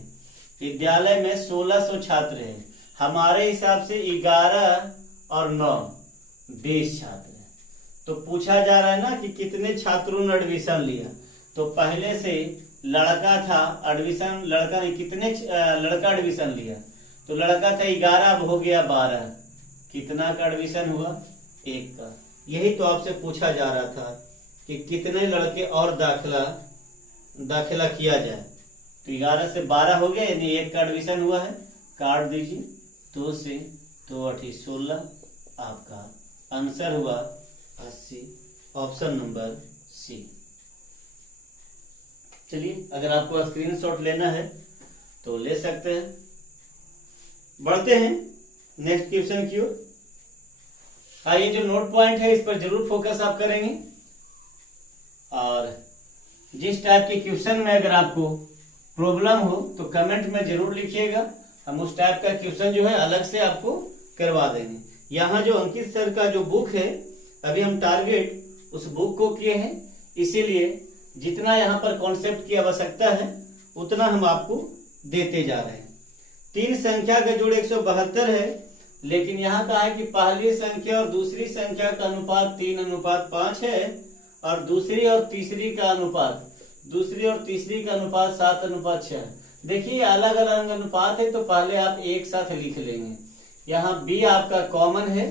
विद्यालय में 1600 छात्र है, हमारे हिसाब से 11 और 9 20 छात्र है। तो पूछा जा रहा है ना कि कितने छात्रों ने एडमिशन लिया। तो पहले से लड़का था एडमिशन, लड़का ने कितने लड़का एडमिशन लिया? तो लड़का था 11, अब हो गया 12। कितना का एडमिशन हुआ? 1 का। यही तो आपसे पूछा जा रहा था कि कितने लड़के और दाखिला किया जाए। तो 11 से 12 हो गया, यानी 1 का एडमिशन हुआ है। काट दीजिए, 2 से 2 8 16, आपका आंसर हुआ 80, ऑप्शन नंबर सी। चलिए अगर आपको स्क्रीनशॉट लेना है तो ले सकते हैं। बढ़ते हैं नेक्स्ट क्वेश्चन की ओर। ये जो नोट पॉइंट है इस पर जरूर फोकस आप करेंगे, और जिस टाइप के क्वेश्चन में अगर आपको प्रॉब्लम हो तो कमेंट में जरूर लिखिएगा। हम उस टाइप का क्वेश्चन जो है अलग से आपको करवा देंगे। यहाँ जो अंकित सर का जो बुक है, अभी हम टारगेट उस बुक को किए हैं, इसीलिए जितना यहाँ पर कॉन्सेप्ट की आवश्यकता है उतना हम आपको देते जा रहे हैं। 3 संख्या का जोड़ 172 है, लेकिन यहाँ कहा है कि पहली संख्या और दूसरी संख्या का अनुपात 3:5 है, और दूसरी और तीसरी का अनुपात 7:6। देखिए अलग अलग अनुपात है, तो पहले आप एक साथ लिख लेंगे। यहाँ b आपका कॉमन है,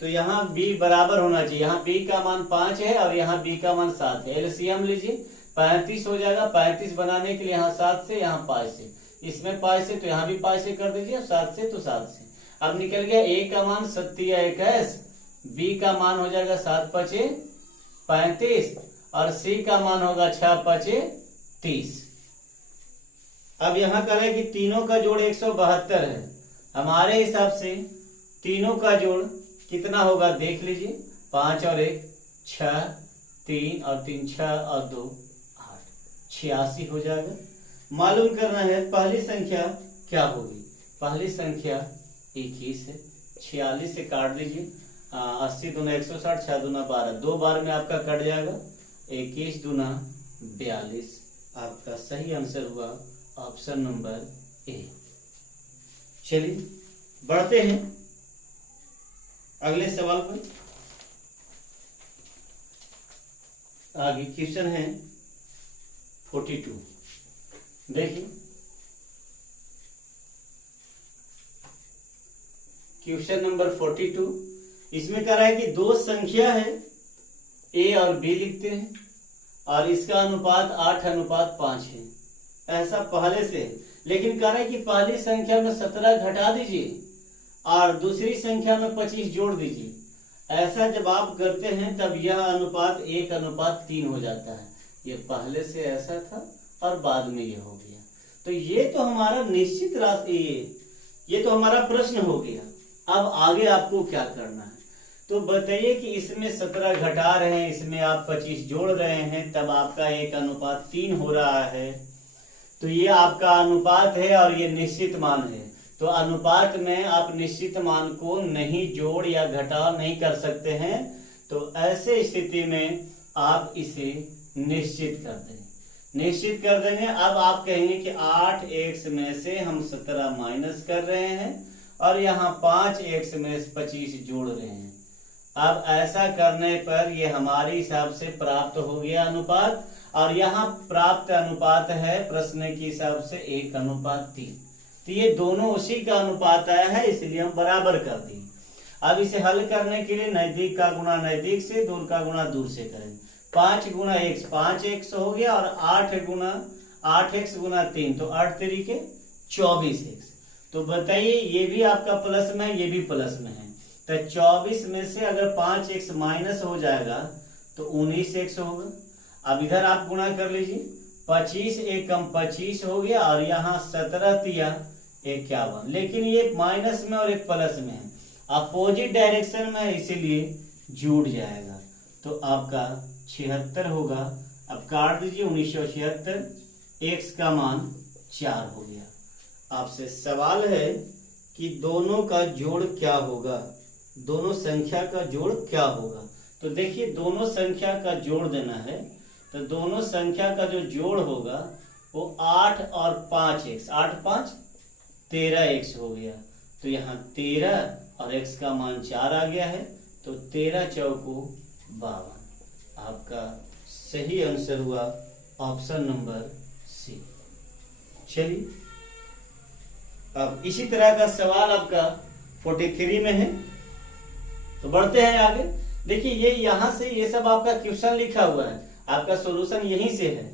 तो यहाँ b बराबर होना चाहिए। यहाँ b का मान 5 है और यहाँ b का मान 7 है। एलसीएम लीजिए, 35 हो जाएगा। 35 बनाने के लिए यहाँ 7 से, यहाँ 5 से, इसमें 5 से, तो यहाँ भी 5 से कर दीजिए, 7 से तो 7 से। अब निकल गया a का मान 7×21, b का मान हो जाएगा 7×5 35, और c का मान होगा 6×5 30। अब यहाँ करें कि तीनों का जोड़ 172 है। हमारे हिसाब से तीनों का जोड़ कितना होगा देख लीजिए। 5 और 1 6, 3 और 3 6 और 2 8, 86 हो जाएगा। मालूम करना है पहली संख्या क्या होगी। पहली संख्या 21 है। 46 से काट दीजिए, 80 दूना 160, 6 दूना 12, 2 बार में आपका कट जाएगा। 21 दूना 42, आपका सही आंसर हुआ ऑप्शन नंबर ए। चलिए बढ़ते हैं अगले सवाल पर। आगे क्वेश्चन है 42। देखिए क्वेश्चन नंबर 42, इसमें कह रहा है कि 2 संख्या है, ए और बी लिखते हैं, और इसका अनुपात 8:5 है। ऐसा पहले से, लेकिन कह रहा है कि पहली संख्या में 17 घटा दीजिए और दूसरी संख्या में 25 जोड़ दीजिए। ऐसा जब आप करते हैं तब यह अनुपात 1:3 हो जाता है। ये पहले से ऐसा था और बाद में ये हो गया। तो ये तो हमारा निश्चित राशि, ये तो हमारा प्रश्न हो गया। अब आगे आपको क्या करना है, तो बताइए कि इसमें 17 घटा रहे हैं, इसमें आप 25 जोड़ रहे हैं, तब आपका 1:3 हो रहा है। तो ये आपका अनुपात है और ये निश्चित मान है। तो अनुपात में आप निश्चित मान को नहीं जोड़ या घटाव नहीं कर सकते हैं, तो ऐसे स्थिति में आप इसे निश्चित कर देंगे। निश्चित कर देंगे। अब आप कहेंगे कि 8x में से हम 17 माइनस कर रहे हैं और यहाँ 5x में से 25 जोड़ रहे हैं। अब ऐसा करने पर ये हमारे हिसाब से प्राप्त हो गया अनुपात, और यहाँ प्राप्त अनुपात है प्रश्न के हिसाब से 1:3। तो ये दोनों उसी का अनुपात आया है, इसलिए हम बराबर कर दिए। अब इसे हल करने के लिए नजदीक का गुणा नजदीक से, दूर का गुणा दूर से करें। 5 गुणा x 5x हो गया, और 8x गुणा 3 तो 8 तरीके 24x। तो बताइए ये भी आपका प्लस में है, ये भी प्लस में है। तो 24 में से अगर 5x माइनस हो जाएगा तो 19x होगा। अब इधर आप गुणा कर लीजिए, 25 एकम 25 हो गया, और यहाँ 17 तिया 51। लेकिन ये माइनस में और एक प्लस में है, अपोजिट डायरेक्शन में, इसीलिए जुड़ जाएगा। तो आपका 76 होगा। अब काट दीजिए, 1976, x का मान 4 हो गया। आपसे सवाल है कि दोनों का जोड़ क्या होगा, दोनों संख्या का जोड़ क्या होगा। तो देखिए दोनों संख्या का जोड़ देना है, तो दोनों संख्या का जो जोड़ होगा वो 8 और 5x, 8 5 13x हो गया। तो यहाँ 13 और x का मान 4 आ गया है, तो 13 चौको 52। आपका सही आंसर हुआ ऑप्शन नंबर सी। चलिए अब इसी तरह का सवाल आपका 43 में है, तो बढ़ते हैं आगे। देखिए ये यहां से ये सब आपका क्वेश्चन लिखा हुआ है, आपका सॉल्यूशन यहीं से है,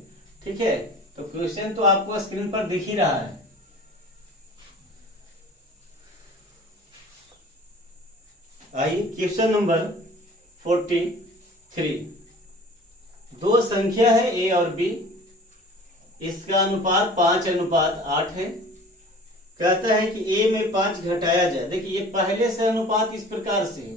ठीक है। तो क्वेश्चन तो आपको स्क्रीन पर दिख ही रहा है। आइए क्वेश्चन नंबर 43। दो संख्या है a और b, इसका अनुपात 5:8 है। कहता है कि a में 5 घटाया जाए। देखिए ये पहले से अनुपात इस प्रकार से है,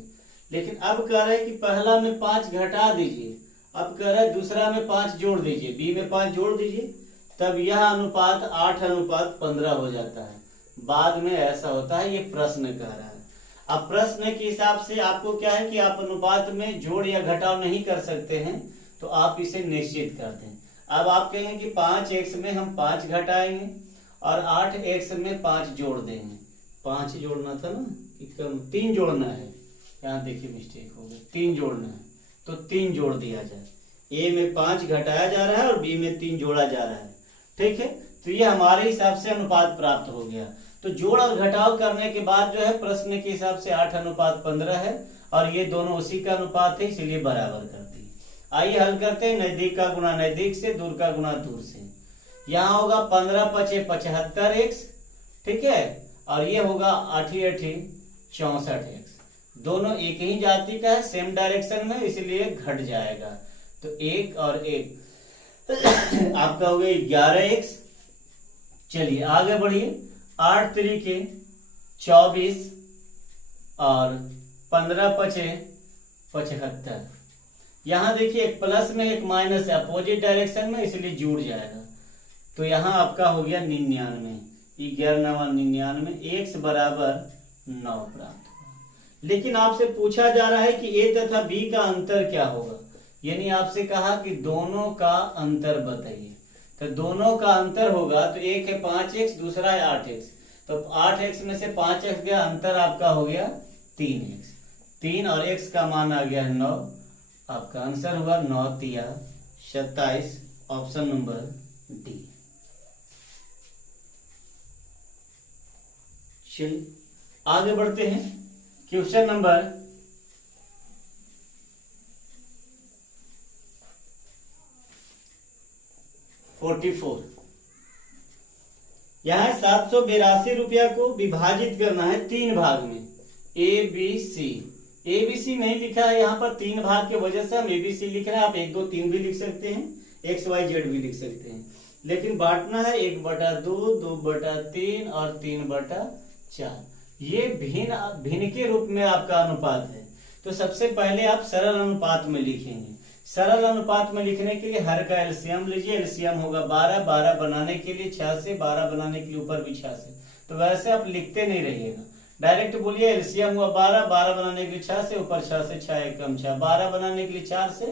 लेकिन अब कह रहा है कि पहला में 5 घटा दीजिए, अब कह रहा है दूसरा में 5 जोड़ दीजिए, b में 5 जोड़ दीजिए, तब यह अनुपात 8:15 हो जाता है। बाद में ऐसा होता है, ये प्रश्न कह रहा है। अब प्रश्न के हिसाब से आपको क्या है कि आप अनुपात में जोड़ या घटाव नहीं कर सकते हैं, तो आप इसे निश्चित कर दें। अब आप कहेंगे कि 5x में हम 5 घटाएंगे और 8x में 5 जोड़ देंगे। 5 जोड़ना था ना, 3 जोड़ना है, यहाँ देखिए मिस्टेक हो गई, 3 जोड़ना है, तो 3 जोड़ दिया जाए। a में 5 घटाया जा रहा है और b में 3 जोड़ा जा रहा है, ठीक है। तो ये हमारे हिसाब से अनुपात प्राप्त हो गया। तो जोड़ और घटाव करने के बाद जो है प्रश्न के हिसाब से 8:15 है, और ये दोनों उसी का अनुपात है, इसलिए बराबर कर दिए। आइए हल करते हैं। नजदीक का गुणा नजदीक से, दूर का गुणा दूर से। यहाँ होगा 15 5 75x, ठीक है, और ये होगा 8 8 64x। दोनों एक ही जाति का है, सेम डायरेक्शन में, इसलिए घट जाएगा। तो 1 और 1 आपका हो गया 11x। चलिए आगे बढ़िए। 8 3 24 और 15 5 75। यहाँ देखिए एक प्लस में एक माइनस है, अपोजिट डायरेक्शन में, इसलिए जुड़ जाएगा। तो यहाँ आपका हो गया 99, 11 99, x बराबर 9 प्राप्त हुआ। लेकिन आपसे पूछा जा रहा है कि a तथा b का अंतर क्या होगा, यानी आपसे कहा कि दोनों का अंतर बताइए। तो दोनों का अंतर होगा, तो एक है 5x, दूसरा है 8x। तो 8x में से 5x गया, अंतर आपका हो गया 3x। 3 और x का मान आ गया 9। आपका आंसर हुआ 9 तिया 27, ऑप्शन नंबर डी। चलिए आगे बढ़ते हैं। Question number 44। यहाँ 782 रुपया को विभाजित करना है 3 भाग में, ABC नहीं लिखा है यहाँ पर 3 भाग के वजह से हम ABC लिख रहे हैं। आप 1 2 3 भी लिख सकते हैं, XYZ भी लिख सकते हैं, लेकिन बांटना है 1/2, 2/3 और 3/4। ये भिन्न के रूप में आपका अनुपात है। तो सबसे पहले आप सरल अनुपात में लिखेंगे। सरल अनुपात में लिखने के लिए हर का एलसीएम लीजिए। एलसीएम होगा 12 बनाने के लिए 6 से, 12 बनाने के लिए ऊपर भी 6 से, तो वैसे आप लिखते नहीं रहिएगा, डायरेक्ट बोलिए एलसीएम हुआ 12, 12 बनाने के लिए 6 से ऊपर 6 से 6 एकम 6, 12 बनाने के लिए 4 से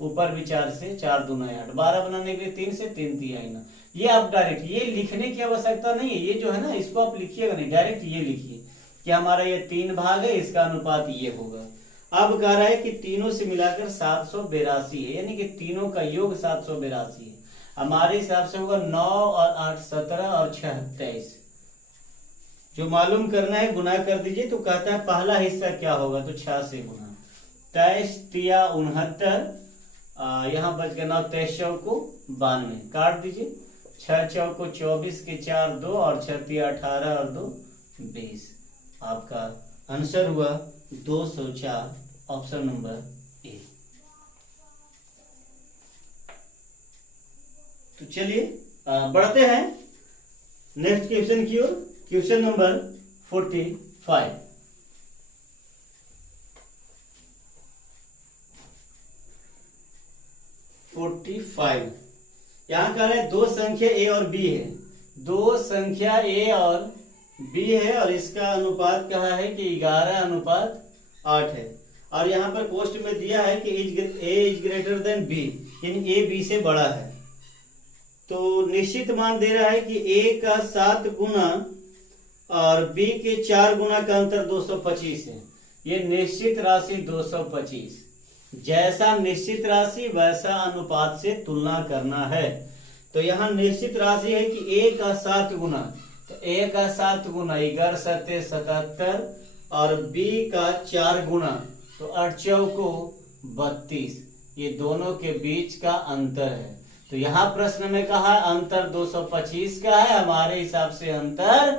ऊपर भी 4 से 4 दूना 8, 12 बनाने के लिए 3 से 3 तिहाई 9। ये आप डायरेक्ट, ये लिखने की आवश्यकता नहीं है, ये जो है ना इसको आप लिखिएगा नहीं, डायरेक्ट ये लिखिए कि हमारा ये 3 भाग है, इसका अनुपात ये होगा। अब कह रहा है कि तीनों से मिलाकर 782 है, यानी कि तीनों का योग 782 है। हमारे हिसाब से होगा 9 और 8 17 और 6 23। जो मालूम करना है गुना कर दीजिए। तो कहता है पहला हिस्सा क्या होगा, तो 6 से गुना, 23 तिया 69, यहाँ बच गया 9, 23 चौको 92, काट दीजिए, 6 चौको 24 के 4 2 और 6 तिया 18 और 2 20। आपका आंसर हुआ 204, ऑप्शन नंबर ए। तो चलिए बढ़ते हैं नेक्स्ट क्वेश्चन की ओर। Question number 45। यहाँ कह रहे हैं दो संख्या ए और बी है, दो संख्या ए और बी है और इसका अनुपात कहा है कि 11:8 है। और यहाँ पर पोस्ट में दिया है कि ए इज ग्रेटर देन बी, यानी ए बी से बड़ा है। तो निश्चित मान दे रहा है कि ए का 7 गुना और बी के 4 गुना का अंतर 225 है। ये निश्चित राशि 225, जैसा निश्चित राशि वैसा अनुपात से तुलना करना है। तो यहाँ निश्चित राशि है कि ए का 7 गुना, तो ए का 7 गुना 11 7 77 और बी का 4 गुना तो 8 चौको 32, ये दोनों के बीच का अंतर है। तो यहाँ प्रश्न में कहा अंतर 225 का है, हमारे हिसाब से अंतर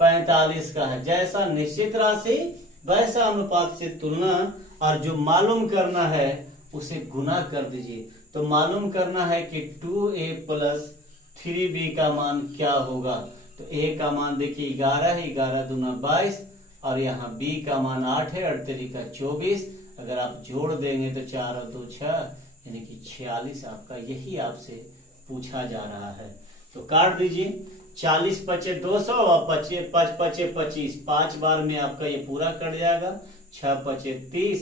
45 का है। जैसा निश्चित राशि वैसा अनुपात से तुलना, और जो मालूम करना है उसे गुना कर दीजिए। तो मालूम करना है कि 2a + 3b का मान क्या होगा। तो a का मान देखिए 11 है, 11 दूना 22 और यहाँ b का मान 8 है, 8 का 24। अगर आप जोड़ देंगे तो 4 और 2 6, यानी कि 46 आपका, यही आपसे पूछा जा रहा है। तो काट दीजिए, 40 पचे 200 और 5 पचे 25, 5 बार में आपका ये पूरा कट जाएगा। 6 पचे 30,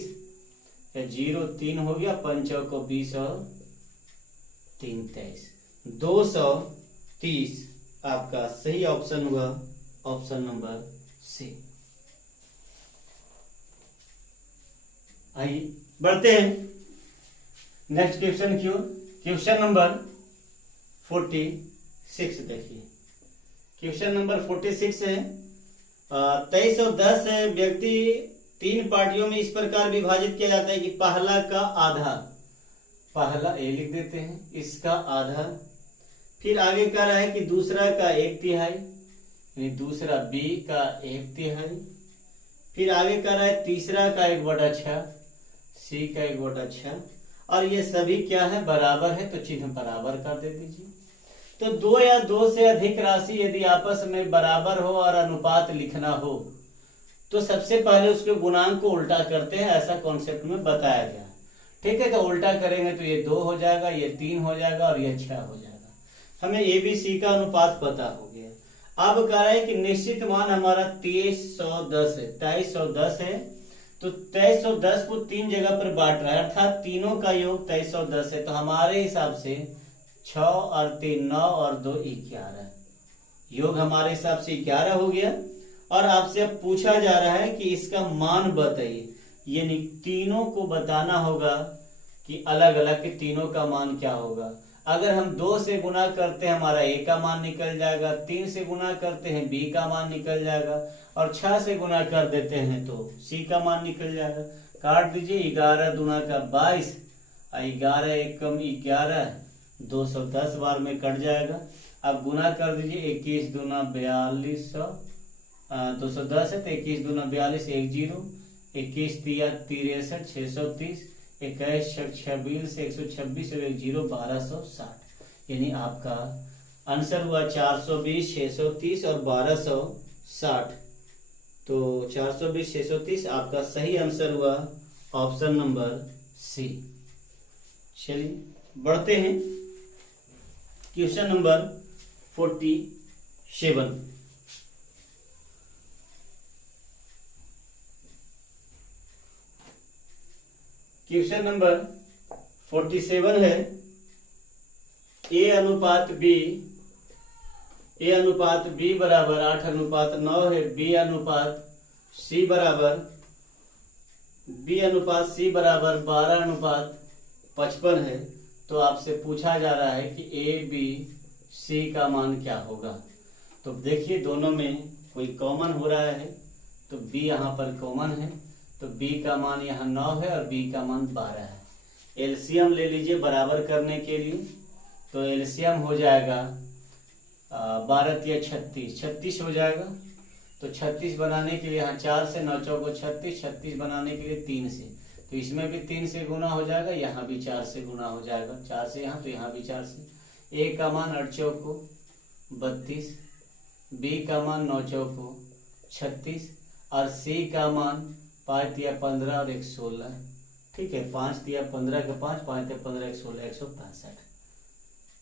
0 3 हो गया, 5 को 20 और 3 23, 230 आपका सही ऑप्शन हुआ, ऑप्शन नंबर सी। आइए बढ़ते हैं नेक्स्ट क्वेश्चन की ओर। क्वेश्चन नंबर 46 देखिए। क्वेश्चन नंबर 46 है 23 और 10 है। व्यक्ति 3 पार्टियों में इस प्रकार विभाजित किया जाता है कि पहला का आधा, पहला ए लिख देते हैं, इसका आधा। फिर आगे कह रहा है कि दूसरा का 1/3, यानी दूसरा बी का 1/3। फिर आगे कह रहा है तीसरा का 1/6, सी का 1/6। और ये सभी क्या है, बराबर है, तो चिन्ह बराबर कर दे दीजिए। तो 2 या 2 से अधिक राशि यदि आपस में बराबर हो और अनुपात लिखना हो तो सबसे पहले उसके गुणांक को उल्टा करते हैं, ऐसा कॉन्सेप्ट में बताया गया। ठीक है, तो उल्टा करेंगे तो ये 2 हो जाएगा, ये 3 हो जाएगा और ये 6 हो जाएगा। हमें ABC का अनुपात पता हो गया। अब कह रहा है कि निश्चित मान हमारा 2310 है, 2310 है। तो 2310 को 3 जगह पर बांट रहा है, अर्थात तीनों का योग 2310 है। तो हमारे हिसाब से 6 और 3 9 और 2 11, योग हमारे हिसाब से 11 हो गया। और आपसे अब पूछा जा रहा है कि इसका मान बताइए, यानी तीनों को बताना होगा कि अलग अलग के तीनों का मान क्या होगा। अगर हम 2 से गुना करते हैं हमारा ए का मान निकल जाएगा, 3 से गुना करते हैं बी का मान निकल जाएगा और 6 से गुना कर देते हैं तो सी का मान निकल जाएगा। काट दीजिए, 11 दूना का 22, 11 एकम 11, 210 बार में कट जाएगा। अब गुना कर दीजिए, 21 दूना 4200, 210 है तो 21 दूना 42, 10, 21 तिया 63, 630, 21 26, 126 और 10 1260, यानी आपका आंसर हुआ 420, 630 और 1260। तो 420 630 आपका सही आंसर हुआ, ऑप्शन नंबर सी। चलिए बढ़ते हैं क्वेश्चन नंबर 47। क्वेश्चन नंबर 47 है, ए अनुपात बी बराबर 8:9 है, बी अनुपात सी बराबर 12:55 है। तो आपसे पूछा जा रहा है कि ए बी सी का मान क्या होगा। तो देखिए दोनों में कोई कॉमन हो रहा है, तो बी यहाँ पर कॉमन है, तो बी का मान यहाँ 9 है और बी का मान 12 है। एलसीएम ले लीजिए बराबर करने के लिए, तो एलसीएम हो जाएगा 12 या 36 हो जाएगा। तो 36 बनाने के लिए यहाँ 4 से 9 चौको 36 बनाने के लिए 3 से, तो इसमें भी 3 से गुना हो जाएगा, यहाँ भी 4 से गुना हो जाएगा, 4 से यहाँ तो यहाँ भी 4 से। ए का मान 8 चौको 32, बी का मान 9 चौको 36 और सी का मान 5 या 15 और 1 16। ठीक है, 5 या 15 का 5, 5 या 15 1 16 165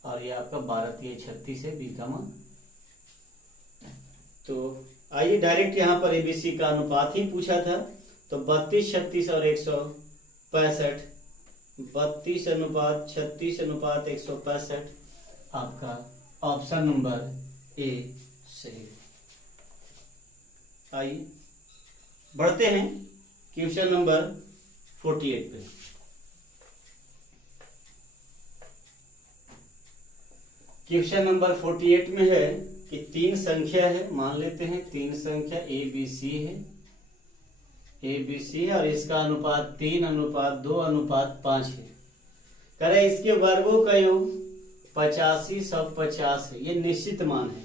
और ये आपका 12 या 36 है बी का मान। तो आइए डायरेक्ट यहाँ पर एबीसी का अनुपात ही पूछा था, तो 32, 36 और 165, 32 अनुपात 36 अनुपात 165 आपका ऑप्शन नंबर ए सही। आइए बढ़ते हैं क्वेश्चन नंबर 48 पे। क्वेश्चन नंबर 48 में है कि 3 संख्या है, मान लेते हैं 3 संख्या ए बी सी है और इसका अनुपात 3:2:5 है। करें इसके वर्गों का योग 85/50 है। ये निश्चित मान है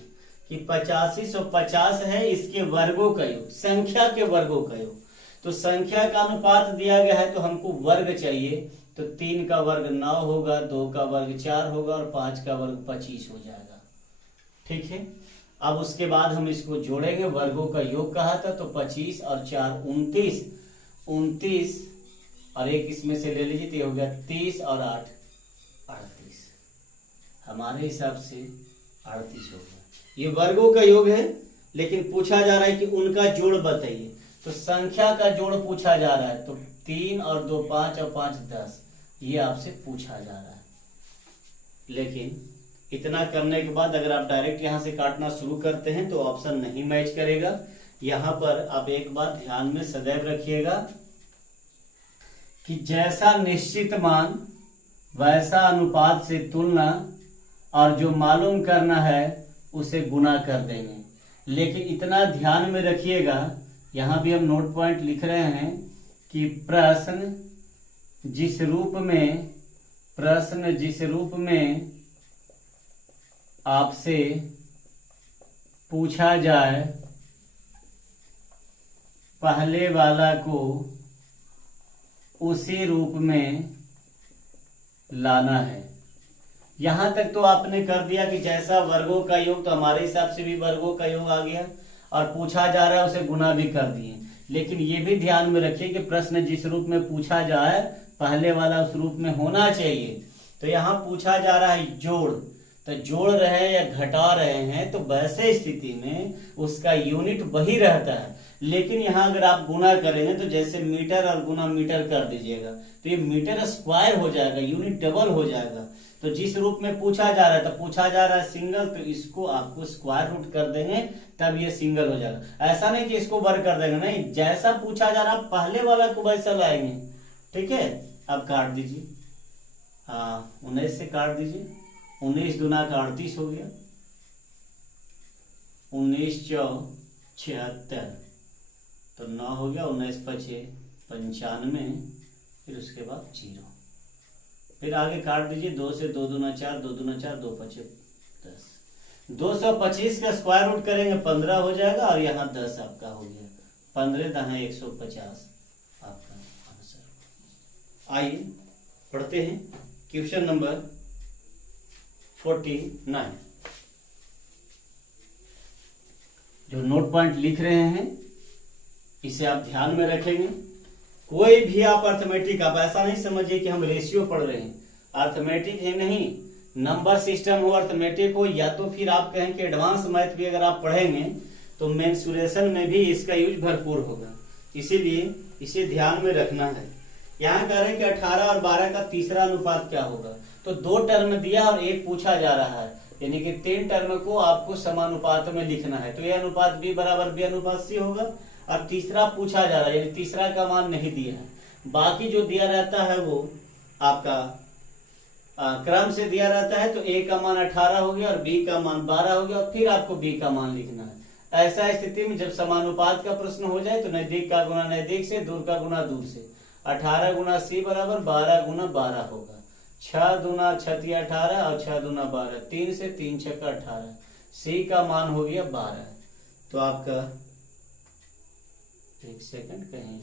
कि 85/50 है, इसके वर्गों का योग, संख्या के वर्गों का योग। तो संख्या का अनुपात दिया गया है तो हमको वर्ग चाहिए, तो 3 का वर्ग 9 होगा, 2 का वर्ग 4 होगा और 5 का वर्ग 25 हो जाएगा। ठीक है, अब उसके बाद हम इसको जोड़ेंगे, वर्गों का योग कहा था, तो 25 और 4 29 और एक इसमें से ले लीजिए, तो ये हो गया 30 और 8 38। हमारे हिसाब से 38 होगा। ये वर्गों का योग है, लेकिन पूछा जा रहा है कि उनका जोड़ बताइए। तो संख्या का जोड़ पूछा जा रहा है, तो 3 और 2 5 और 5 10, ये आपसे पूछा जा रहा है। लेकिन इतना करने के बाद अगर आप डायरेक्ट यहां से काटना शुरू करते हैं तो ऑप्शन नहीं मैच करेगा। यहां पर आप एक बात ध्यान में सदैव रखिएगा कि जैसा निश्चित मान वैसा अनुपात से तुलना, और जो मालूम करना है उसे गुना कर देंगे। लेकिन इतना ध्यान में रखिएगा, यहां भी हम नोट पॉइंट लिख रहे हैं कि प्रश्न जिस रूप में आपसे पूछा जाए, पहले वाला को उसी रूप में लाना है। यहां तक तो आपने कर दिया कि जैसा वर्गों का योग, तो हमारे हिसाब से भी वर्गों का योग आ गया, और पूछा जा रहा है उसे गुना भी कर दिए। लेकिन ये भी ध्यान में रखिए कि प्रश्न जिस रूप में पूछा जाए पहले वाला उस रूप में होना चाहिए। तो यहाँ पूछा जा रहा है जोड़, तो जोड़ रहे हैं या घटा रहे हैं, तो वैसे स्थिति में उसका यूनिट वही रहता है। लेकिन यहाँ अगर आप गुना करेंगे तो जैसे मीटर और गुना मीटर कर दीजिएगा, तो ये मीटर स्क्वायर हो जाएगा, यूनिट डबल हो जाएगा। तो जिस रूप में पूछा जा रहा है, तो पूछा जा रहा है सिंगल, तो इसको आपको स्क्वायर रूट कर देंगे तब ये सिंगल हो जाएगा। ऐसा नहीं कि इसको वर्ग कर देंगे, नहीं, जैसा पूछा जा रहा है पहले वाला को वैसा लाएंगे। ठीक है, अब काट दीजिए, हाँ 19 से काट दीजिए, 19 दूना का 38 हो गया, 19 चौ 76, तो 9 हो गया, 19 5 95, फिर उसके बाद 0। फिर आगे काट दीजिए, 2 से 2 दूना 4, 2 दूना 4, 2 5 10। 225 का स्क्वायर रूट करेंगे 15 हो जाएगा, और यहाँ 10 आपका हो गया, 15 10 150 आपका आंसर। आइए पढ़ते हैं क्वेश्चन नंबर 49। जो नोट पॉइंट लिख रहे हैं इसे आप ध्यान में रखेंगे। कोई भी आप अर्थमेटिक, आप ऐसा नहीं समझिए कि हम रेशियो पढ़ रहे हैं, अर्थमेटिक है नहीं, नंबर सिस्टम हो, अर्थमेटिक हो, या तो फिर आप कहें कि एडवांस मैथ भी अगर आप पढ़ेंगे तो मेंसुरेशन में भी इसका यूज भरपूर होगा। इसीलिए इसे ध्यान में रखना है यहाँ कह रहे हैं कि 18 और 12 का तीसरा अनुपात क्या होगा। तो 2 टर्म दिया और एक पूछा जा रहा है, यानी कि 3 टर्म को आपको समानुपात में लिखना है। तो यह अनुपात B बराबर B अनुपात C होगा। और तीसरा पूछा जा रहा है, यानी तीसरा का मान नहीं दिया है, बाकी जो दिया रहता है वो आपका क्रम से दिया रहता है। तो A का मान 18 हो गया और B का मान 12 हो गया, और फिर आपको B का मान लिखना है। ऐसा स्थिति में जब समानुपात का प्रश्न हो जाए तो नजदीक का गुना नजदीक से, दूर का गुना दूर से। 18 गुना C बराबर 12 गुना 12 होगा। 6 दूना 6 तिया 18 और 6 दूना 12, 3 से 3 छक्का 18। C का मान हो गया 12। तो आपका एक सेकंड कहीं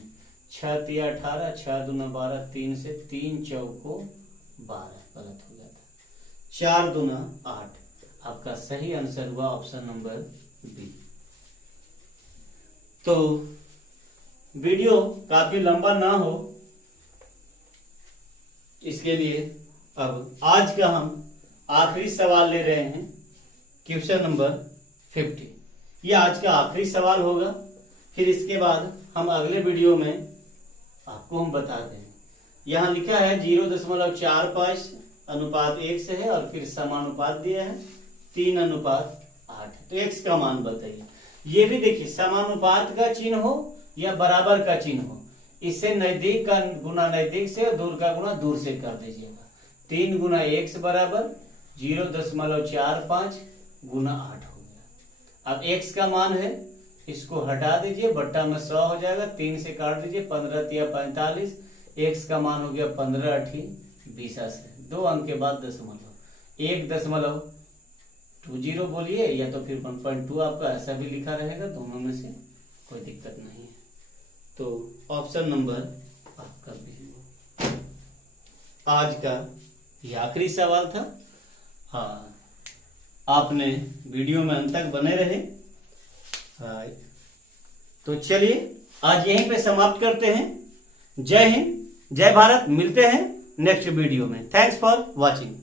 6 तिया 18, 6 दूना 12, 3 से 3 चौको 12, गलत हो गया था। 4 दूना 8। आपका सही आंसर हुआ ऑप्शन नंबर बी। तो वीडियो काफी लंबा ना हो इसके लिए अब आज का हम आखिरी सवाल ले रहे हैं, क्वेश्चन नंबर 50। ये आज का आखिरी सवाल होगा। फिर इसके बाद हम अगले वीडियो में आपको हम बता दें। यहाँ लिखा है 0.45 अनुपात 1 से है, और फिर समानुपात दिया है 3 अनुपात 8। तो x का मान बताइए। ये भी देखिए, समानुपात का चिन्ह हो या बराबर का चिन्ह हो, इससे नजदीक का गुना नजदीक से, दूर का गुना दूर से कर दीजिएगा। 3 गुना x बराबर 0.45 गुना 8 हो गया। अब x का मान है, इसको हटा दीजिए, बट्टा में 100 हो जाएगा। 3 से काट दीजिए, 15 तिया 45। x का मान हो गया 15 8 20 से 2 अंक के बाद दशमलव 1.20 बोलिए, या तो फिर 1.2 आपका ऐसा भी लिखा रहेगा, दोनों में से कोई दिक्कत नहीं है। तो ऑप्शन नंबर आपका बी आज का ये आखिरी सवाल था। हाँ, आपने वीडियो में अंत तक बने रहे। हाँ, तो चलिए आज यहीं पे समाप्त करते हैं। जय हिंद, जय भारत। मिलते हैं नेक्स्ट वीडियो में। Thanks for watching.